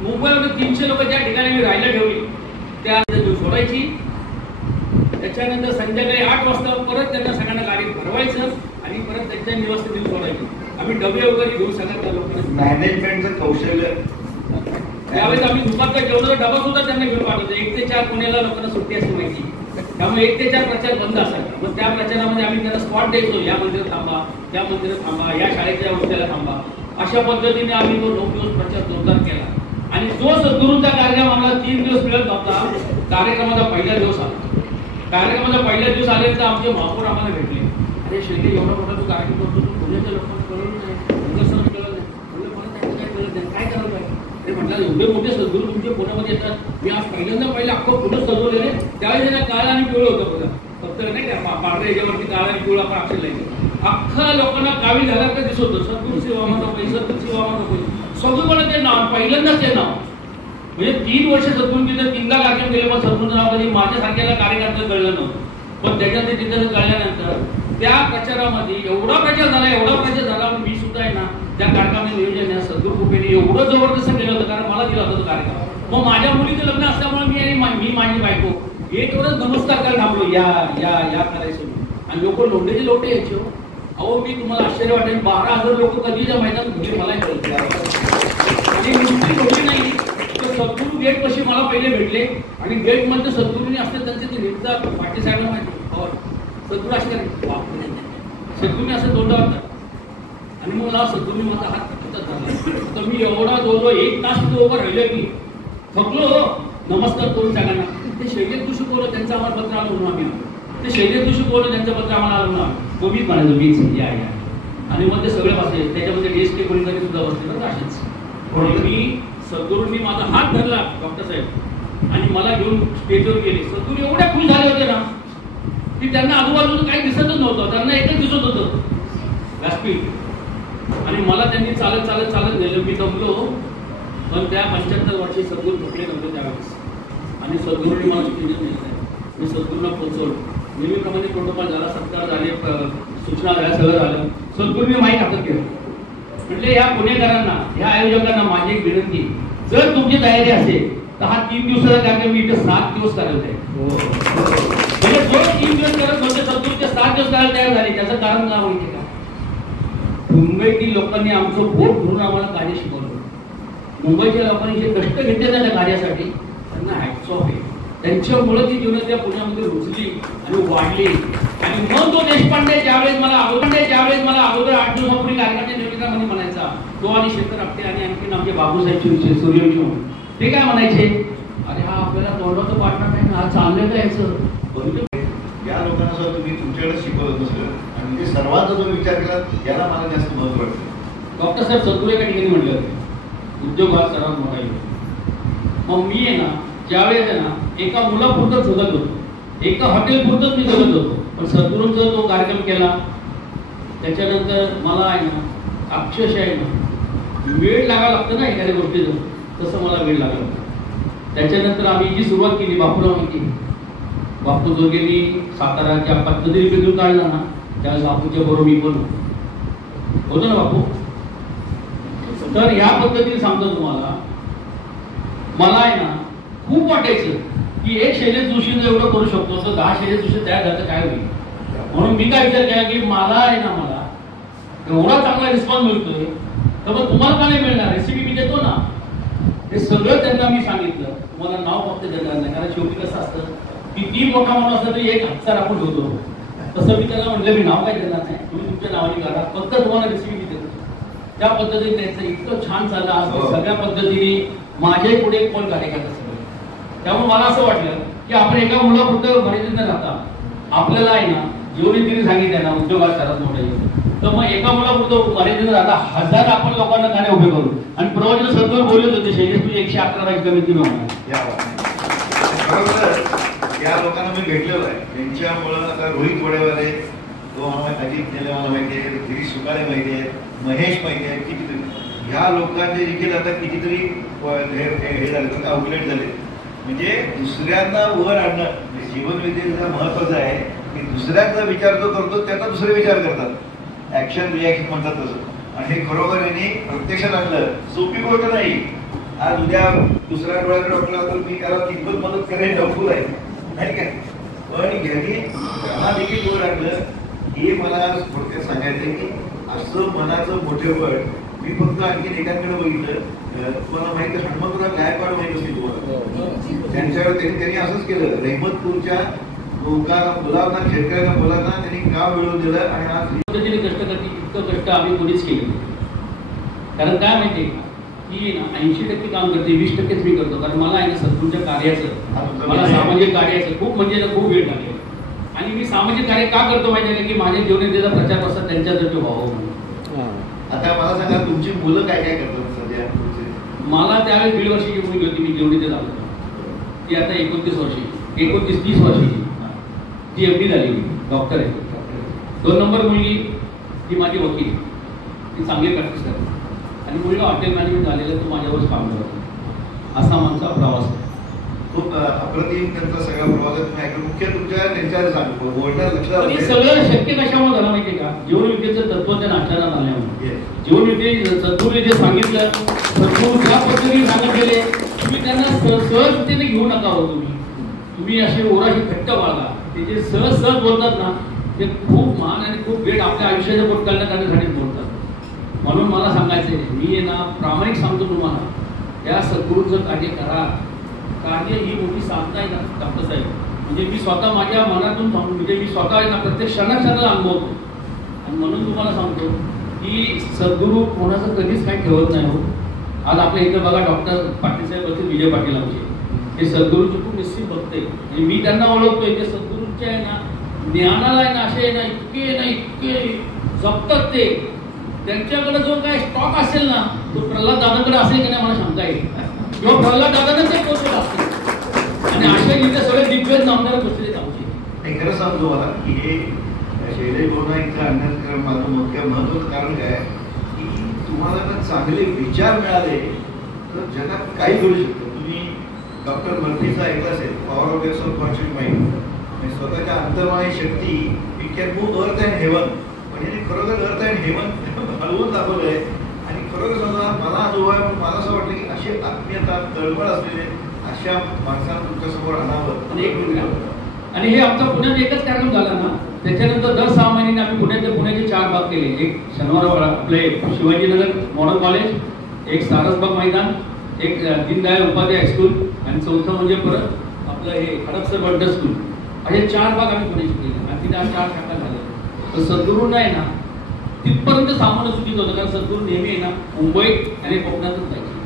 मुंबईमध्ये 300 लोक ज्या ठिकाणी मी राहायला ठेवली त्या सोडायची. त्याच्यानंतर संध्याकाळी 8 वाजता परत त्यांना सगळ्यांना गाडीत भरवायचं आणि परत त्यांच्या निवासस्थानी सोडायचं. आम्ही डबे वगैरे घेऊन सगळ्या लोकांना मॅनेजमेंटचं कौशल्य. त्यावेळेस आम्ही दुपारचा जेवणाचा डबा सुद्धा त्यांना घेऊन पाठवतो. 1 ते 4 पुण्याला लोकांना सुट्टी असते माहिती, त्यामुळे 1 ते 4 प्रचार बंद असायचा. मग त्या प्रचारामध्ये आम्ही त्यांना स्पॉट द्यायचो, या मंदिरात थांबा, त्या मंदिरात थांबा, या शाळेच्या हॉस्टेलला थांबा. अशा पद्धतीने आम्ही तो 9 दिवस प्रचार जोरदार केला. आणि जो सद्गुरूंचा कार्यक्रम आम्हाला 3 दिवस मिळत नव्हता, कार्यक्रमाचा पहिला दिवस आला. कार्यक्रमाचा पहिला दिवस आल्यानंतर आमचे महापौर आम्हाला भेटले. अरे शेती एवढा मोठा तू कार्यक्रम करतो, तू पुण्याच्या लोकांना कळवलं नाही, नगरसेवक कळलं नाही, म्हणलं मला त्यांचं काय कळलं नाही, काय करायला पाहिजे? ते म्हटलं एवढे मोठे सद्गुरू तुमच्या पुण्यामध्ये येतात, मी आज पहिल्यांदा अख्खं पुणे सजवलेले. त्यावेळेस त्यांना काळ आणि पिवळं होतं बघा, फक्त नाही का पांढऱ्या ह्याच्यावरती काळ आणि पिवळा पण अक्षर लिहायचं. अख्खा लोकांना गावी झाल्यासारखं दिसत होतं. सद्गुरू शिवामाचा पैसा, सद्गुरू शिवामाचा पैसा, सगळं ते नाव पहिल्यांदाच ते नाव. म्हणजे 3 वर्ष सद्गुरू तिथं 3दा कार्यक्रम केले, पण सद्गुरूचं नाव कधी माझ्यासारख्याला कार्यकर्त्याला कळलं नव्हतं. पण त्याच्यात तिथं कळल्यानंतर त्या प्रचारामध्ये एवढा प्रचार झाला, मी सुद्धा आहे ना त्या कार्यक्रमाचे नियोजन या सद्गुरू कृपेने एवढं जबरदस्त केलं होतं, कारण मला दिला होता तो कार्यक्रम. मग माझ्या मुलीचं लग्न असल्यामुळे मी माझी बायको एक एवढंच नमस्कार करायला थांबलो, या करायचं. आणि लोक लोंढेचे लोटे यायचे. अहो मी तुम्हाला आश्चर्य वाटेल, 12,000 लोक कधीच्या मैदानात घुले मला कळते. आणि नुसती लोटे नाही, सद्गुरू गेट कशी मला पहिले भेटले आणि गेट मध्ये सद्गुरूंनी असते त्यांचे ते नेमचा पाटील साहेबांना माहिती सद्गुरू असे सद्गुरूंनी असं तोंड वाटतात. आणि मग मला सद्गुरूंनी माझा हात हातात धरला. तर मी एवढा जवळजवळ 1 तास तिथे उभं राहिलो की थकलो. नमस्कार करून सगळ्यांना. ते शैलेश जोशी बोललो, त्यांचं आम्हाला पत्र आलं म्हणून आम्ही. ते शैलेश जोशी बोललो, त्यांचं पत्र आम्हाला आलं म्हणून मग मीच म्हणायचो मीच या. आणि मग ते सगळे बसले, त्याच्यामध्ये DSK कोणीतरी सुद्धा बसले बरं असेच. मी सद्गुरूंनी माझा हात धरला डॉक्टर साहेब आणि मला घेऊन स्टेजवर गेले. सद्गुरू एवढ्या खुश झाले होते ना की त्यांना आजूबाजूचं काही दिसतच नव्हतं, त्यांना एकच दिसत होतं व्यासपीठ. आणि मला त्यांनी चालत नेलं. मी दमलो, पण त्या 75 वर्षी सद्गुरू झोपले नव्हते त्यावेळेस. आणि सद्गुरूंनी मला स्टेजवर नेलं. मी सद्गुरूंना पोहोचवलं. नेहमीप्रमाणे प्रोटोकॉल झाला, सत्कार झाले, सूचना झाल्या, सगळं झालं. सद्गुरूंनी माहीत हातात केलं. म्हणजे या पुणेकरांना, या आयोजकांना माझी एक विनंती, जर तुमची तयारी असेल तर हा 3 दिवसाचा कार्यक्रम मी इथे 7 दिवस करायला आहे. म्हणजे जो 3 दिवस करत होते सद्गुरूचे 7 दिवस करायला तयार झाले. त्याचं कारण काय माहिती का? मुंबईतील लोकांनी आमचं पोट भरून आम्हाला कार्य शिकवलं. मुंबईच्या लोकांनी जे कष्ट घेतले त्या कार्यासाठी त्यांना हॅट्स ऑफ आहे. त्यांच्यामुळे ती जीवन त्या पुण्यामध्ये रुजली आणि वाढली. आणि मग तो देशपांडे ज्यावेळेस मला अगोदर 8 दिवसापूर्वी कार्यक्रमाच्या नियोजनामध्ये म्हणायचा, तो आणि शेखर आपटे आणि आणखी आमचे बाबूसाहेब सूर्यवंशी म्हणून, ते काय म्हणायचे, अरे हा आपल्याला तोंडाचं पार्टनर नाही ना, चाललं काय याचं. या लोकांना सुद्धा तुम्ही तुमच्याकडे शिकवत नसलं आणि ते सर्वांचा जो विचार केला याला मला जास्त महत्व वाटतं. डॉक्टर साहेब सद्गुरू एका ठिकाणी म्हटले होते, उद्योग हा सर्वात मोठा योग. मग मी आहे ना ज्यावेळेस आहे ना एका मुलापुरतच जगत होतो, एका हॉटेल पुरतच मी जगत होतो. पण सद्गुरूंचा तो कार्यक्रम केला त्याच्यानंतर मला आहे ना अक्षरशः आहे ना वेळ लागायला लागतं ना एखाद्या गोष्टीचं, तसं मला वेळ लागला. त्याच्यानंतर आम्ही जी सुरुवात केली बापूराव केली. बापू जोगेंनी साताराच्या पद्धतीने काढला ना, त्यावेळेस बापूच्या बरोबर मी पण होतो ना बापू. तर या पद्धतीने सांगतो तुम्हाला, मला आहे ना खूप वाटायचं की एक शैलेश जोशी एवढं करू शकतो तर 10 शैलेश जोशी तयार झालं काय होईल. म्हणून मी काय विचार केला की मला आहे ना मला एवढा चांगला रिस्पॉन्स मिळतोय तर मग तुम्हाला का नाही मिळणार. रेसिपी मी देतो ना, हे सगळं त्यांना मी सांगितलं. तुम्हाला नाव फक्त देणार नाही, कारण शेवटी कसं असतं किती मोठा माणूस असला तरी 1 हजार आपण ठेवतो. तसं मी त्याला म्हटलं मी नाव काय देणार नाही, तुम्ही तुमच्या नावाने करा, फक्त तुम्हाला रेसिपी देतो. त्या पद्धतीने त्यांचं इतकं छान चाललं. आज सगळ्या पद्धतीने माझ्याही पुढे कोण कार्यकर्ता सगळे. त्यामुळे मला असं वाटलं की आपण एका मुलापुरतं मर्यादित न राहता आपल्याला आहे ना जेवढी तिने सांगितलं ना उद्योगात सर्वात मोठा येईल, तर मग एका मुलापुरतं मर्यादित राहता 1000 आपण लोकांना गाणे उभे करू. आणि प्रवचन सद्गुरू बोलत होते, शैलेश तुझे 111 राज कमीत कमी होणार. या लोकांना मी भेटलेलो आहे. त्यांच्यामुळं आता रोहित वडेवाले, तो अजित नेले मला माहिती आहे, गिरीश सुकाळे माहिती आहे, महेश माहिती आहे, कितीतरी ह्या लोकांचे देखील आता कितीतरी हे झाले, आउटलेट झाले. म्हणजे दुसऱ्यांना वर आणणं जीवन विद्येचं महत्वाचं आहे. की दुसऱ्याचा विचार जो करतो त्याचा दुसरे विचार करतात, ऍक्शन रिॲक्शन म्हणतात तसं. आणि हे खरोखर यांनी प्रत्यक्षात आणलं. सोपी गोष्ट नाही. आज उद्या दुसऱ्या डोळ्याकडे डॉक्टरला तर मी त्याला किंमत मदत करेन डॉक्टर आहे नाही काय, पण यांनी त्यांना देखील डोळ लागलं. हे मला थोडक्यात सांगायचं की असं मनाचं मोठेपण मी फक्त आणखी एकांकडे बघितलं. तुम्हाला माहिती आहे हनुमंतराव गायकवाड माहित असतील तुम्हाला, त्यांच्याकडे त्यांनी असंच केलं. रहमतपूरच्या मुलांना शेतकऱ्यांना मुलांना त्यांनी गाव मिळवून दिलं. आणि आज कष्ट करते इतकं कष्ट आम्ही कोणीच केलं. कारण काय माहिती की 80% काम करते, 20%च मी करतो. कारण मला आहे ना सद्गुरूच्या कार्याचं, मला सामाजिक कार्याचं खूप म्हणजे खूप वेळ लागेल. आणि मी सामाजिक कार्य का करतो माहिती आहे की माझ्या जीवनाचा प्रचार प्रसार त्यांच्यासाठी व्हावं. आता मला सांगा तुमची मुलं काय काय करतात सध्या? मला त्यावेळेस 1.5 वर्षाची मुलगी होती, मी जेवढी झालो. ती आता 29 वर्षाची, 29-30 वर्षाची. ती एवढी झाली, डॉक्टर आहे. 2 नंबर मुलगी ती माझी वकील, ती चांगली प्रॅक्टिस करते. आणि मुलगा हॉटेल मॅनेजमेंट झालेला, तो माझ्यावरच काम करतो. असा आमचा प्रवास आहे. खूप अप्रतिम त्यांचा सगळा प्रवास आहे. मुख्य तुमच्या त्यांच्या सांगतो बोलण्यात लक्षात हे सगळं शक्य कशामुळे झालं माहितीये का? जीवनविद्येचं तत्वज्ञान आचरणात आल्यामुळे. जीवनविद्ये सद्गुरूने जे सांगितलं, सद्गुरू ज्या पद्धतीने सांगत गेले, तुम्ही त्यांना सहजतेने घेऊ नका हो. तुम्ही असे ओराशी घट्ट वागा. ते जे सहज बोलतात ना, ते खूप महान आणि खूप वेळ आपल्या आयुष्याच्या पोट करण्यासाठी बोलतात. म्हणून मला सांगायचंय, मी आहे ना प्रामाणिक सांगतो तुम्हाला, त्या सद्गुरूचं कार्य करा. कार्य ही मोठी साधना आहे ना डॉक्टर साहेब. म्हणजे मी स्वतः माझ्या मनातून सांगतो, म्हणजे मी स्वतः आहे ना प्रत्येक क्षणाक्षणाला अनुभवतो. आणि म्हणून तुम्हाला सांगतो की सद्गुरू कोणाचं कधीच काही ठेवत नाही हो. आज आपल्या इथं बघा डॉक्टर पाटील साहेब होते, विजय पाटील आमचे, हे सद्गुरूचे खूप निश्चित भक्त आहे. आणि मी त्यांना ओळखतोय ते सद्गुरूचे आहे ना ज्ञानाला आहे ना असे आहे ना इतके जपतात. ते त्यांच्याकडे जो काय स्टॉक असेल ना, तो प्रल्हाद दादाकडे असेल की नाही मला शंका आहे. किंवा प्रल्हाद दादाने ते पोहोचत असतील. आणि अशा इथे सगळे दिग्गज नामदार बसलेले आमचे. खरं सांगतो मला की हे शैलेश बोलण्याचं आणण्याचं माझं मुख्य महत्वाचं कारण काय की तुम्हाला जर चांगले विचार मिळाले तर जगात काही करू शकतो. तुम्ही डॉक्टर मर्फीचा ऐकलं असेल, power of your subconscious mind. म्हणजे स्वतःच्या अंतर्मनी शक्ती, it can move earth and heaven. म्हणजे खरोखर अर्थ अँड हेवन हलवून दाखवलंय. आणि खरोखर समजा मला अनुभव आहे, मला असं वाटलं की अशी आत्मीयता तळमळ असलेले अशा माणसांना तुमच्या समोर आणावं. आणि हे आमचा पुण्यात एकच कार्यक्रम झाला ना, त्याच्यानंतर दर 6 महिन्याने आम्ही पुण्याचे 4 भाग केले. एक शनिवार आपले शिवाजीनगर मॉडर्न कॉलेज, एक सारसबाग मैदान, एक दीनदयाल उपाध्याय हायस्कूल, आणि 4थं म्हणजे परत आपलं हे खडकसर बंडर स्कूल. असे 4 भाग आम्ही पुण्याचे केले. आणि तिथे 4 शाखा झाल्या. तर सद्गुरूंना आहे ना तिथपर्यंत सामान्य चुकीचं होतं. कारण सद्गुरू नेहमी आहे ना मुंबईत आणि कोकणातच जायचे.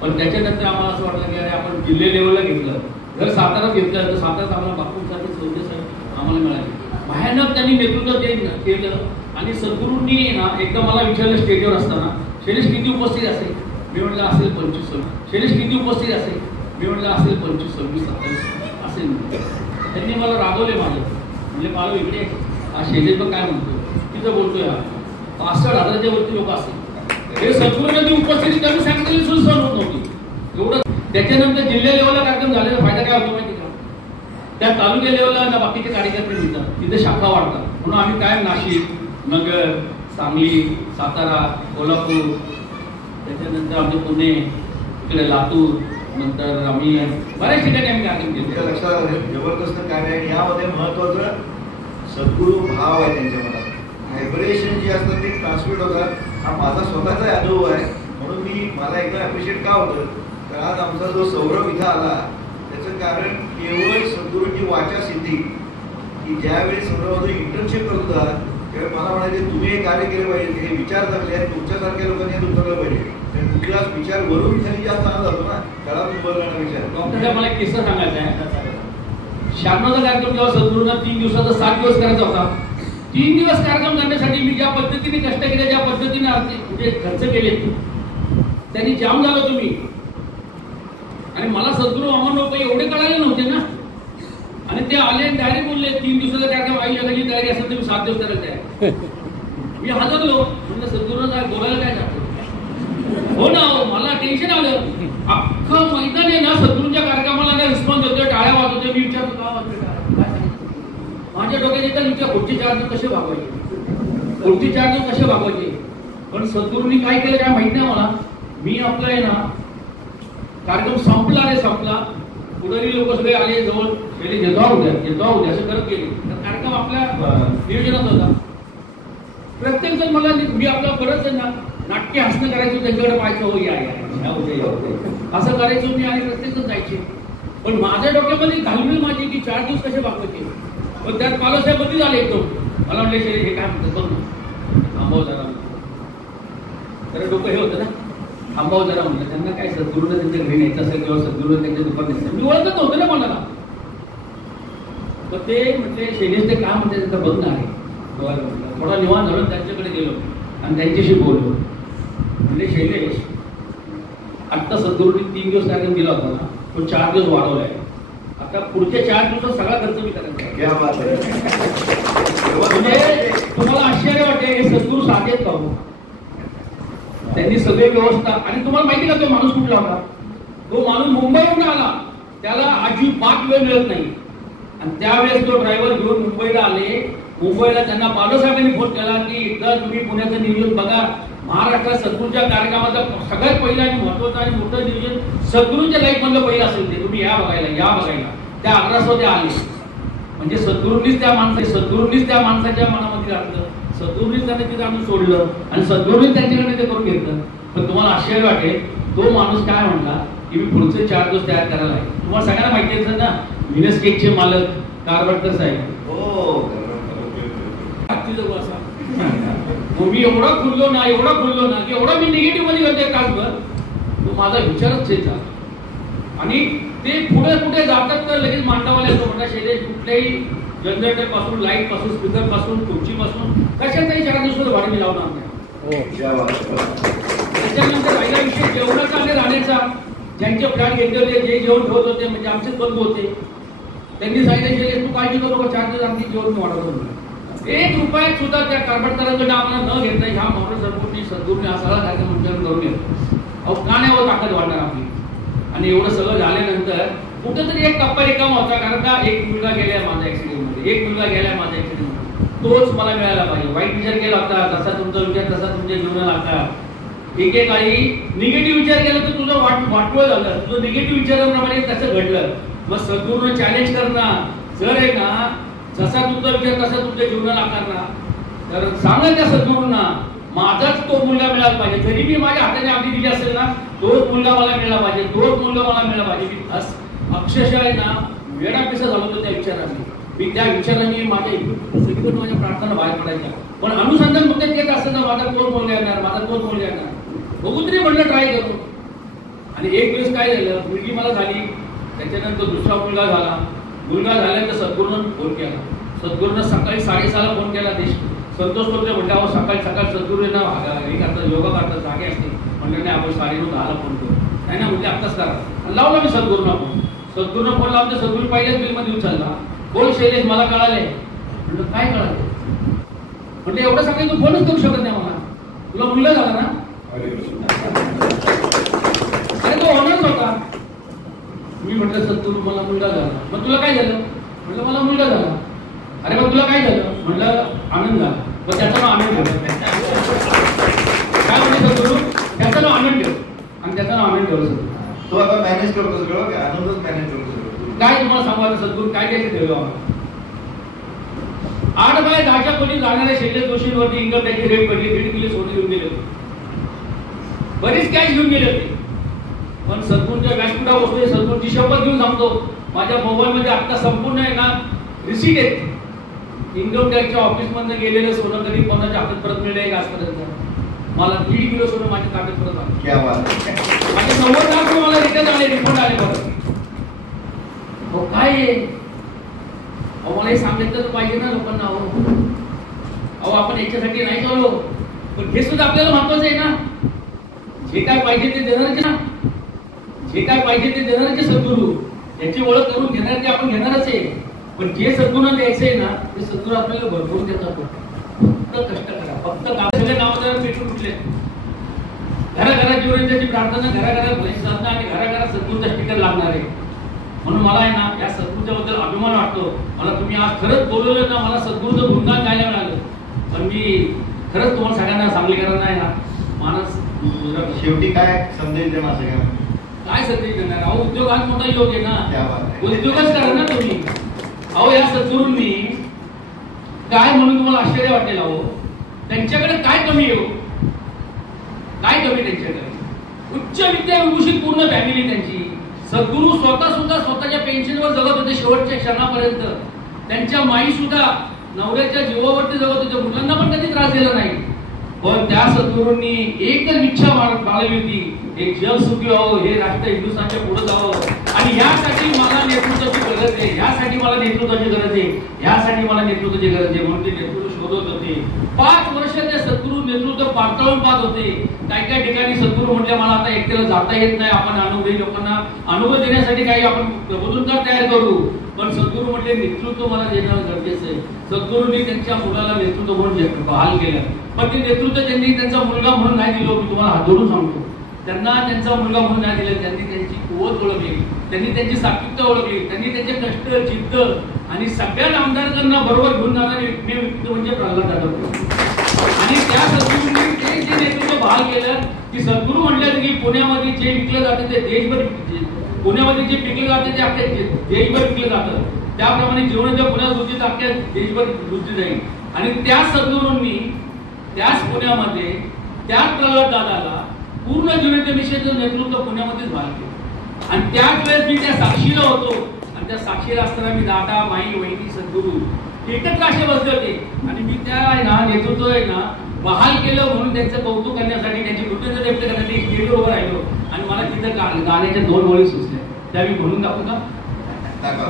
पण त्याच्यानंतर आम्हाला असं वाटलं की अरे आपण जिल्हे लेवलला घेतलं, जर सातारात घेतलं तर सातारात आम्हाला बापूंसारखे चौधरी साहेब आम्हाला मिळाले. भयानक त्यांनी नेतृत्व केलं. आणि सद्गुरूंनी ना एकदा मला विचारलं स्टेजवर असताना, शैलेश किती उपस्थित असेल? मी म्हटलं असेल 25-26. शैलेश किती उपस्थित असेल? मी म्हटलं असेल 25-26-27 असेल. त्यांनी मला रागवले माझे. म्हणजे मला इकडे हा शैलेश बघ काय म्हणतो, तिथं बोलतोय हा 65,000च्या वरती लोक असतील. हे सद्गुरूंची उपस्थिती कमी सांगितलेली सुद्धा सहन होत नव्हती. एवढं. त्याच्यानंतर जिल्हा लेवलला कार्यक्रम झालेला फायदा काय होतो माहिती का? त्या तालुक्या लेवलला ना बाकीचे कार्यकर्ते मिळतात, तिथे शाखा वाढतात. म्हणून आम्ही काय नाशिक, नगर, सांगली, सातारा, कोल्हापूर, त्याच्यानंतर आमचे पुणे, इकडे लातूर, नंतर आम्ही बऱ्याच ठिकाणी आम्ही कार्यक्रम केले. लक्षात आलं जबरदस्त कार्य आहे. यामध्ये महत्वाचं सद्गुरू भाव आहे त्यांच्या मनात. व्हायब्रेशन जी असतात ती ट्रान्समिट होतात. हा माझा स्वतःचा अनुभव आहे. म्हणून मला एकदम अप्रिशिएट का होतं तर आज आमचा जो सौरभ इथं आला त्याचं कारण केवळ सद्गुरूंची वाचा सिद्धी. की ज्यावेळी सौरभ इंटर्नशिप करत होता त्यावेळी मला म्हणायचे तुम्ही हे कार्य केलं पाहिजे, हे विचार चांगले आहेत, तुमच्यासारख्या लोकांनी हे तुमचं पाहिजे. कुठलाच विचार वरून खाली जास्त चांगला जातो ना, त्याला तुम्ही विचार. डॉक्टर मला एक किस्सा सांगायचा आहे. 96चा कार्यक्रम जेव्हा सद्गुरूंना 3 दिवसाचा 7 दिवस करायचा होता. 3 दिवस कार्यक्रम करण्यासाठी मी ज्या पद्धतीने कष्ट केले, ज्या पद्धतीने म्हणजे खर्च केले, त्यांनी जाम झालो तुम्ही. आणि मला सद्गुरू अमरनाथ एवढे कळाले नव्हते ना. आणि ते आले डायरेक्ट बोलले 3 दिवसाचा कार्यक्रम आई जगाची तयारी असेल तुम्ही 7 दिवस करायला तयार. मी हजरलो. म्हणजे सद्गुरूंना काय बोलायला काय जातो. हो ना, मला टेन्शन आलं. अख्खं मैदान आहे ना सद्गुरूंच्या कार्यक्रमाला रिस्पॉन्स होतोय, टाळ्या वाजवतोय. मी विचारतो का वाजतोय, माझ्या डोक्यात येतात विचार पुढचे 4 दिवस कसे भागवायचे, पुढचे 4 दिवस कसे भागवायचे. पण सद्गुरूंनी काय केलं काय माहित नाही मला. मी आपलं आहे ना कार्यक्रम संपला पुढारी लोक सगळे आले जवळ येतो उद्या असं करत गेले. कार्यक्रम आपल्या नियोजनात होता. प्रत्येक जण मला मी आपला बरंच ना नाट्य हसणं करायचो, त्यांच्याकडे पाहायचं हो या असं करायचो मी आणि प्रत्येक जण जायचे. पण माझ्या डोक्यामध्ये घालून माझी की 4 दिवस कसे भागवायचे. पण त्यात पालसाहेब बदली झाले एकदम. मला म्हटले शरीर हे काय म्हणतात बघ ना, थांबव जरा. तर डोकं हे होतं ना, थांबाव जरा म्हटलं. त्यांना काय सद्गुरूला त्यांच्या घरी न्यायचं असेल किंवा सद्गुरूला त्यांच्या दुकान न्यायचं मी ओळखत नव्हतं ना कोणाला. तर ते म्हटले शैलेश ते काय म्हणते त्यांचा बघ ना आहे. थोडा निवांत झालो त्यांच्याकडे गेलो आणि त्यांच्याशी बोललो. म्हणजे शैलेश आत्ता सद्गुरूंनी 3 दिवस कार्यक्रम दिला होता ना, तो 4 दिवस वाढवलाय. आता पुढच्या 4 दिवसात सगळा खर्च मी करायचा. म्हणजे तुम्हाला आश्चर्य वाटेल हे सद्गुरू साधेत का हो. त्यांनी सगळे व्यवस्था. आणि तुम्हाला माहिती का तो माणूस कुठला होता. तो माणूस मुंबईहून आला, त्याला अजिबात वेळ मिळत नाही. आणि त्यावेळेस तो ड्रायव्हर घेऊन मुंबईला आले. मुंबईला त्यांना बाळासाहेबांनी फोन केला की एकदा तुम्ही पुण्याचं नियोजन बघा. महाराष्ट्रात सद्गुरूच्या कार्यक्रमाचं सगळ्यात पहिलं आणि महत्वाचं आणि मोठं नियोजन सद्गुरूच्या लाईफ मधलं पहिलं असेल ते. तुम्ही या बघायला त्या आग्रासह ते आले. म्हणजे सद्गुरूंनीच त्या माणसाच्या मनामध्ये घातलं. सद्गुरूंनीच त्यांना तिथं आम्ही सोडलं आणि सद्गुरूंनी त्यांच्याकडे ते करून घेतलं. पण तुम्हाला आश्चर्य वाटेल तो माणूस काय म्हणला की मी पुढचे 4 दिवस तयार करायला आहे. तुम्हाला सगळ्यांना माहिती आहे ना व्हिनस केकचे मालक कारवडकर साहेब. मी एवढा खुललो ना की एवढा मी निगेटिव्ह मध्ये होते तासभर. तो माझा विचारच चेंज झाला. आणि ते पुढे कुठे जातात तर लगेच मांडावाले असं म्हणतात शैलेश कुठल्याही जनरेटर पासून लाईट पासून स्पीकर पासून खुर्ची पासून कशाचाही 4 दिवसाचं भाडं मी लावणार नाही. त्याच्यानंतर पहिला विषय जेवणाचा आणि राहण्याचा. ज्यांचे फ्लॅट घेतले होते जे जेवण ठेवत होते म्हणजे आमचेच बंधू होते. त्यांनी सांगितलं शैलेश तू काळजी करू नका 4 दिवस आमची जेवण वाढवतो. 1 रुपयात सुद्धा त्या कारभारकरांकडे आम्हाला न घेता ह्या मोटर सरपूरनी सद्गुरूंनी हा सगळा कार्यक्रम उच्चारण करून घेतला. अहो का नाही व ताकद वाढणार आपली. आणि एवढं सगळं झाल्यानंतर कुठेतरी एक टप्पा रिकामा होता. कारण का एक मुलगा गेलाय माझ्या ऍक्सिडेंट मध्ये, तोच मला मिळाला पाहिजे. वाईट विचार केला होता तसा तुमचा विचार तसा तुमच्या जीवनाला आता. एकेकाळी निगेटिव्ह विचार केला तर तुझं वाटवळ झालं. तुझं निगेटिव्ह विचाराप्रमाणे तसं घडलं. मग सद्गुरूंना चॅलेंज करणार जर आहे ना जसा तुमचा विचार तसा तुमच्या जीवनाला आकारणार. तर सांगा त्या सद्गुरूंना माझाच तो मुलगा मिळाला पाहिजे. जरी मी माझ्या हाताने आधी दिली असेल ना तोच मुलगा मला मिळाला पाहिजे, तोच मुलगा मला मिळाला पाहिजे. अक्षरशः आहे ना वेळा पिसा झालो होतो त्या विचाराने. मी त्या विचाराने माझ्या प्रार्थना बाहेर पडायच्या. पण अनुसंधान फक्त तेच असतं ना माझा तोच मुलगा येणार. बघू तरी म्हणलं ट्राय करू. आणि एक दिवस काय झालं मुलगी मला झाली. त्याच्यानंतर दुसरा मुलगा झाला. मुलगा झाल्यानंतर सद्गुरूंना फोन केला. सद्गुरूंना सकाळी 6:30 फोन केला. संतोष होते म्हटल्यावर सकाळ सद्गुरू ना हे करतात योगा करतात जागे असते. म्हणलं नाही आपण 9:30 फोन करू. नाही ना म्हणजे आत्ताच करा. लावला मी सद्गुरूंना फोन लावून सद्गुरू पहिल्याच बिलमध्ये उचलला. बोल शैलेश मला कळालंय. म्हटलं काय कळालं. म्हटलं एवढं सकाळी तू फोनच करू शकत नाही मला. तुला मुलगा झाला ना. अरे तो ऑनर्स होता. मी म्हटलं सद्गुरू मला मुलगा झाला. मग तुला काय झालं. म्हटलं मला मुलगा झाला. अरे मग तुला काय झालं. म्हटलं आनंद झाला. मग त्याचा नाव आनंद ठेव. काय म्हणते सद्गुरू त्याचं नाव आनंद ठेव. आणि त्याचं नाव आनंद ठेवलं. तो आता मॅनेज करतो सगळं आनंदच मॅनेज करतो सगळं. काय तुम्हाला सांगू सद्गुरू काय द्यायचं ठेवलं. 8 बाय 10च्या खोली जाणाऱ्या शैलेश जोशींवरती इन्कम टॅक्सची रेट पडली. 1.5 किलो सोने घेऊन गेले होते. बरीच कॅश घेऊन गेले होते. पण सद्गुरूंच्या व्यासपीठा बसतोय. सद्गुरूंची शपथ घेऊन सांगतो माझ्या मोबाईल मध्ये आता संपूर्ण आहे ना रिसीट आहेत. इन्कम टॅक्सच्या ऑफिस मधून गेलेलं सोनं कधी कोणाच्या हातात परत मिळेल एक आजपर्यंत. मला 1.5 किलो सोनं माझ्या ताब्यात परत आलं. माझे 90 लाख मला रिटर्न आले रिफंड आले परत. हो काय आहे. अहो मला हे सांगितलं तर पाहिजे ना लोकांना. अहो आपण याच्यासाठी नाही चालू. पण हे सुद्धा आपल्याला महत्वाचं आहे ना. जे काय पाहिजे ते देणारच ना. जे काय पाहिजे ते देणारच सद्गुरू. याची ओळख करून घेणार ते आपण घेणारच आहे. पण जे सद्गुरूंना द्यायचं आहे ना ते सद्गुरू आपल्याला भरपूर देतात. फक्त कष्ट करा. फक्त सगळे नावाला पेटून उठले. घराघरात जीवनाची प्रार्थना घराघरात भजन साधना आणि घराघरात सद्गुरूचा स्टिकर लागणार आहे. म्हणून मला आहे ना या सद्गुरूच्या बद्दल अभिमान वाटतो. मला तुम्ही आज खरंच बोलवलं ना, मला सद्गुरूचं गुणगान गायला मिळालं. पण मी खरंच तुम्हाला सगळ्यांना सांगलीकरांना आहे ना मानस शेवटी काय संदेश देणार सगळ्यांना? काय संदेश देणार? अहो उद्योग आज मोठा योग आहे क्या ना, बात आहे. उद्योगच करा ना तुम्ही. अहो या सद्गुरूंनी काय म्हणून तुम्हाला आश्चर्य वाटेल. अहो त्यांच्याकडे काय कमी आहे? काय कमी त्यांच्याकडे? उच्च विद्याविभूषित पूर्ण फॅमिली त्यांची. सद्गुरू स्वतः सुद्धा स्वतःच्या पेन्शनवर जगत होते शेवटच्या क्षणापर्यंत. त्यांच्या माई सुद्धा नवऱ्याच्या जीवावरती जगत होते, मुलांना पण कधी त्रास दिला नाही. पण त्या सद्गुरूंनी एकच इच्छा बाळगली होती, हे जग सुखी व्हावं, हे राष्ट्र हिंदुस्थानच्या पुढे जावं. आणि यासाठी मला नेतृत्वाची गरज आहे, यासाठी मला नेतृत्वाची गरज आहे, यासाठी मला नेतृत्वाची गरज आहे. म्हणून ते नेतृत्व शोधत होते. 5 वर्ष ते सद्गुरू नेतृत्व पातळून पाहत होते. काही ठिकाणी सद्गुरू म्हटले मला आता एकट्याला जाता येत नाही, आपण अनुभवी लोकांना अनुभव देण्यासाठी काही आपण प्रबोधनकार तयार करू. पण सद्गुरू म्हटले नेतृत्व मला देणं गरजेचं आहे. सद्गुरूंनी त्यांच्या मुलाला नेतृत्व म्हणून बहाल केलं. पण ते नेतृत्व त्यांनी त्यांचा मुलगा म्हणून नाही दिलं. मी तुम्हाला हात धरून सांगतो, त्यांना त्यांचा मुलगा म्हणून नाही दिलं. त्यांनी त्यांची कुवत ओळखली, त्यांनी त्यांची सात्विकता ओळखली, त्यांनी त्यांचे कष्ट, जिद्द आणि सगळ्या आमदारांना बरोबर घेऊन जाणारे एकमेव व्यक्ती म्हणजे प्रल्हाद जाधव. आणि त्या सद्गुरूंनी ते जे नेतृत्व बहाल केलं की सद्गुरू म्हटलं की पुण्यामध्ये जे विकलं जातं ते देशभर, पुण्यामध्ये जे पिकलं जातं ते अख्ख्या देशभर विकलं जातं. त्याप्रमाणे जीवनाच्या पुण्यात रुचित अख्ख्या देशभर रुचित जाईल. आणि त्या सद्गुरूंनी त्याच पुण्यामध्ये त्याच प्रल्हाद दादाला पूर्ण जीवनाच्या मिशनचं नेतृत्व पुण्यामध्येच बहाल केलं. आणि त्याच वेळेस मी त्या साक्षीला होतो. आणि त्या साक्षीला असताना मी दादा, माई, वहिनी, सद्गुरू एकत्र असे बसले होते. आणि मी त्या आहे ना नेतृत्व आहे ना बहाल केलं म्हणून त्यांचं कौतुक करण्यासाठी, त्यांची कृतज्ञता व्यक्त करण्यासाठी स्टेजवर उभं राहिलो. आणि मला तिथं गाण्याच्या 2 ओळी सुचल्या, त्या मी म्हणून दाखवू का?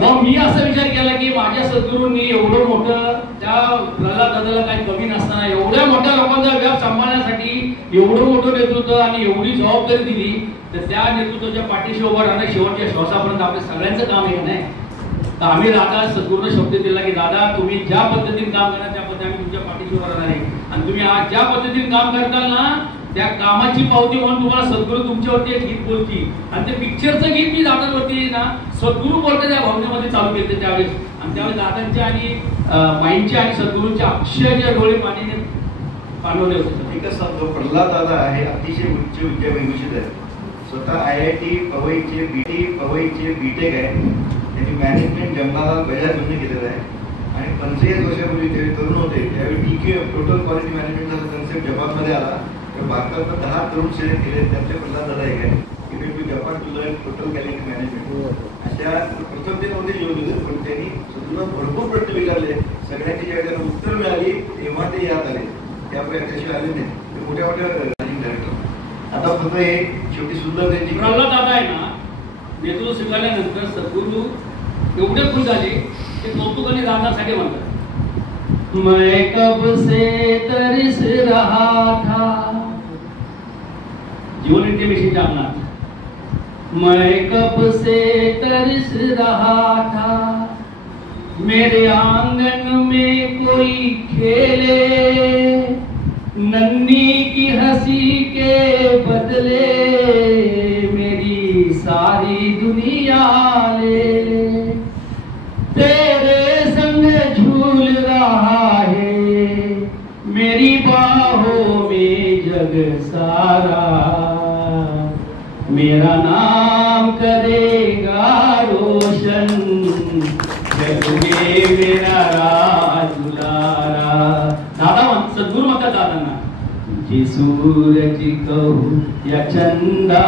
मग मी असा विचार केला की माझ्या सद्गुरूंनी एवढं मोठं त्या प्रल्हाद दादाला काही कमी नसताना एवढ्या मोठ्या लोकांचा व्याप सांभाळण्यासाठी एवढं मोठं नेतृत्व आणि एवढी जबाबदारी दिली, तर त्या नेतृत्वाच्या पाठीशी उभं राहणं शेवटच्या श्वासापर्यंत आपल्या सगळ्यांचं काम आहे नाही. तर आम्ही दादा सद्गुरूंना शब्द दिला की दादा तुम्ही ज्या पद्धतीने काम करणार त्या पद्धतीने आम्ही तुमच्या पाठीशी उभं राहणार आहे. आणि तुम्ही आज ज्या पद्धतीने काम करताल ना त्या कामाची पावती म्हणून तुम्हाला सद्गुरू तुमच्यावरती एक गीत बोलतील. आणि ते पिक्चरचं गीत मी दादांवरती ना सद्गुरू बोलते त्या भावनेमध्ये चालू केलं त्यावेळेस. आणि त्यावेळेस दादांच्या आणि माईंच्या आणि सद्गुरूंच्या अक्षरच्या डोळे पाणीने पाणवले होते. एकच सांगतो, प्रल्हाद दादा आहे अतिशय उच्च विद्याविभूषित आहे. स्वतः IIT पवईचे पवईचे बीटेक आहे. त्यांनी मॅनेजमेंट जमनालाल बजाजने केलेलं आहे. आणि 45 वर्षापूर्वी ते तरुण होते त्यावेळी TQ टोटल क्वालिटी मॅनेजमेंटचा कन्सेप्ट जपानमध्ये आला. तर भारतात 10 तरुण सिलेक्ट केले, त्यातले प्रल्हाद दादा एक आहे. Even to Japan to learn total quality management अशा प्रथम ते नव्हते योग होते. पण त्यांनी सुद्धा भरपूर प्रश्न विचारले. सगळ्यांची जेव्हा त्यांना उत्तर मिळाली तेव्हा ते याद आले. त्यामुळे त्याशिवाय आले नाही. ते मोठ्या मोठ्या डायरेक्टर आता फक्त हे शेवटी सुंदर त्यांची प्रल्हाद दादा आहे ना नेतृत्व स्वीकारल्यानंतर सद्गुरू एवढे खुश झाले ते कौतुकाने दादासाठी म्हणतात, मैं कब से तरस रहा था. जीवन विद्या मिशनच्या अंगणात मैं कब से तरस रहा था, मेरे आंगन में कोई खेले, नन्ही की हंसी के बदले मेरी सारी दुनिया ले ले. तेरे संग झूल रहा है मेरी बाहों में जग सारा, मेरा नाम करेगा रोशन जग में मेरा राज दुलारा. दादा सद्गुरू म्हणतात दादांना, तुझे सूरज कहू या चंदा,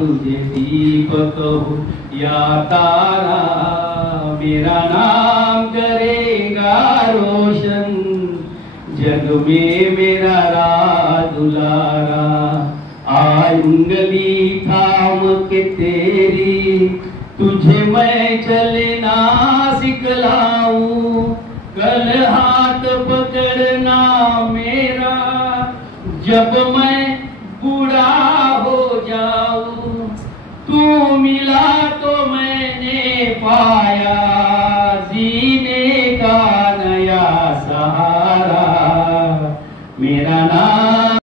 तुझे दीप कहू या तारा, मेरा नाम करेगा रोशन जग में मेरा राज दुलारा. आज उंगली थाम के तेरी तुझे मैं चलना सिखलाऊं, कल हाथ पकड़ना मेरा जब मैं बूढ़ा हो जाऊं. तू मिला तो मैंने पाया जीने का नया सहारा, मेरा नाम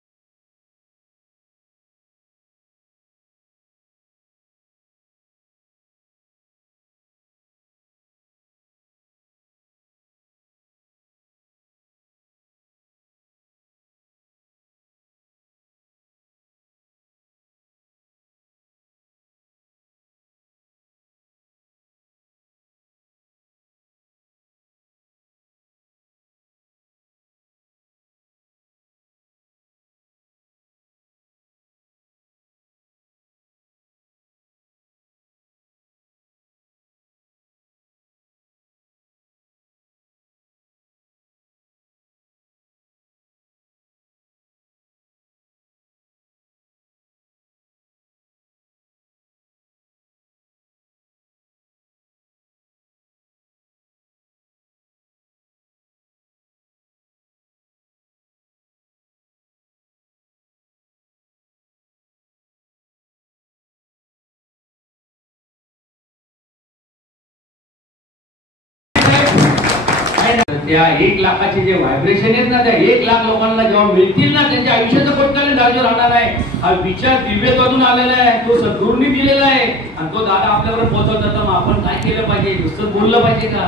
त्या 1 लाखाचे जे व्हायब्रेशन आहेत ना, त्या 1 लाख लोकांना जेव्हा मिळतील ना, त्यांच्या आयुष्याचं कोणत्याला जागेवर राहणार आहे. हा विचार दिव्यत्वातून आलेला आहे, तो सद्गुरूंनी दिलेला आहे आणि तो दादा आपल्याकडे पोहोचवतात. मग आपण काय केलं पाहिजे, नुसतं बोललं पाहिजे का?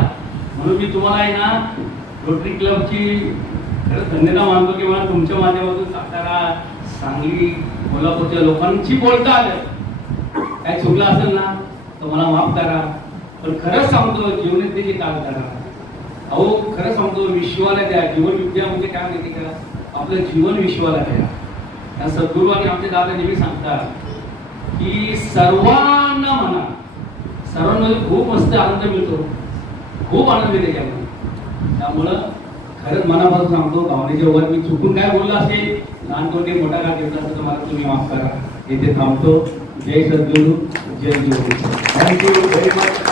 म्हणून मी तुम्हाला आहे ना रोटरी क्लबची खरंच धन्यवाद मानतो की मला तुमच्या माध्यमातून सातारा, सांगली, कोल्हापूरच्या लोकांची बोलता आलं. काय चुकलं असेल ना तर मला माफ करा. पण खरंच सांगतो जीवनातली काम करा. अहो खरं सांगतो विश्वाला द्या. जीवन विद्या म्हणजे काय माहिती का, आपलं जीवन विश्वाला द्या. त्या सद्गुरू आणि आमचे दादा नेहमी सांगतात की सर्वांना म्हणा. सर्वांमध्ये खूप मस्त आनंद मिळतो, खूप आनंद मिळते त्यामुळे. त्यामुळं खरंच मनापासून सांगतो, भावनेच्या वर मी चुकून काय बोललो असेल, लहान कोणी मोठा का घेतला असेल तर मला तुम्ही माफ करा. इथे थांबतो. जय सद्गुरू, जय जीवन. Thank you very much.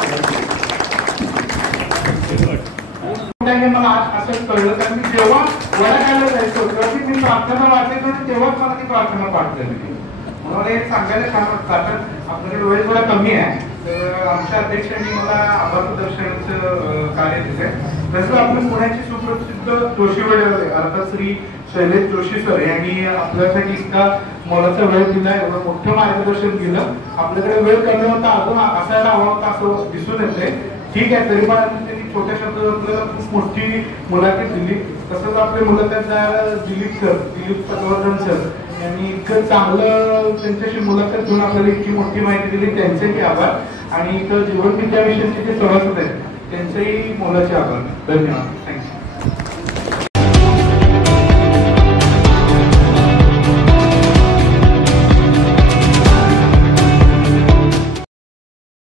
मला आज असं कळलं, कारण मी जेव्हा वडाखायला जायचो तेव्हा मी प्रार्थना वाचायचो आणि तेव्हाच मला ती प्रार्थना पाठ झाली. मला हे सांगायला छान वाटतं. कारण आपल्याकडे वेळ थोडा कमी आहे, तर आमच्या अध्यक्षांनी मला आभार दर्शनाचं कार्य दिलंय. तसं आपण पुण्याचे सुप्रसिद्ध जोशी वडेवाले अर्थात श्री शैलेश जोशी सर यांनी आपल्यासाठी इतका मोलाचा वेळ दिला, एवढं मोठं मार्गदर्शन दिलं. आपल्याकडे वेळ कमी होता, अजून असायला हवा होता असं दिसून येते. ठीक आहे, तरी पण त्यांनी छोट्या शब्दात आपल्याला खूप मोठी मुलाखत दिली. तसंच आपले मुलाखत दिलीप पटवर्धन सर यांनी इतकं चांगलं त्यांच्याशी मुलाखत घेऊन आपल्याला इतकी मोठी माहिती दिली, त्यांचेही आभार. आणि इथं जीवन विद्याविषयीचे जे सभासद आहेत त्यांचेही मोलाचे आभार. धन्यवाद. थँक्यू.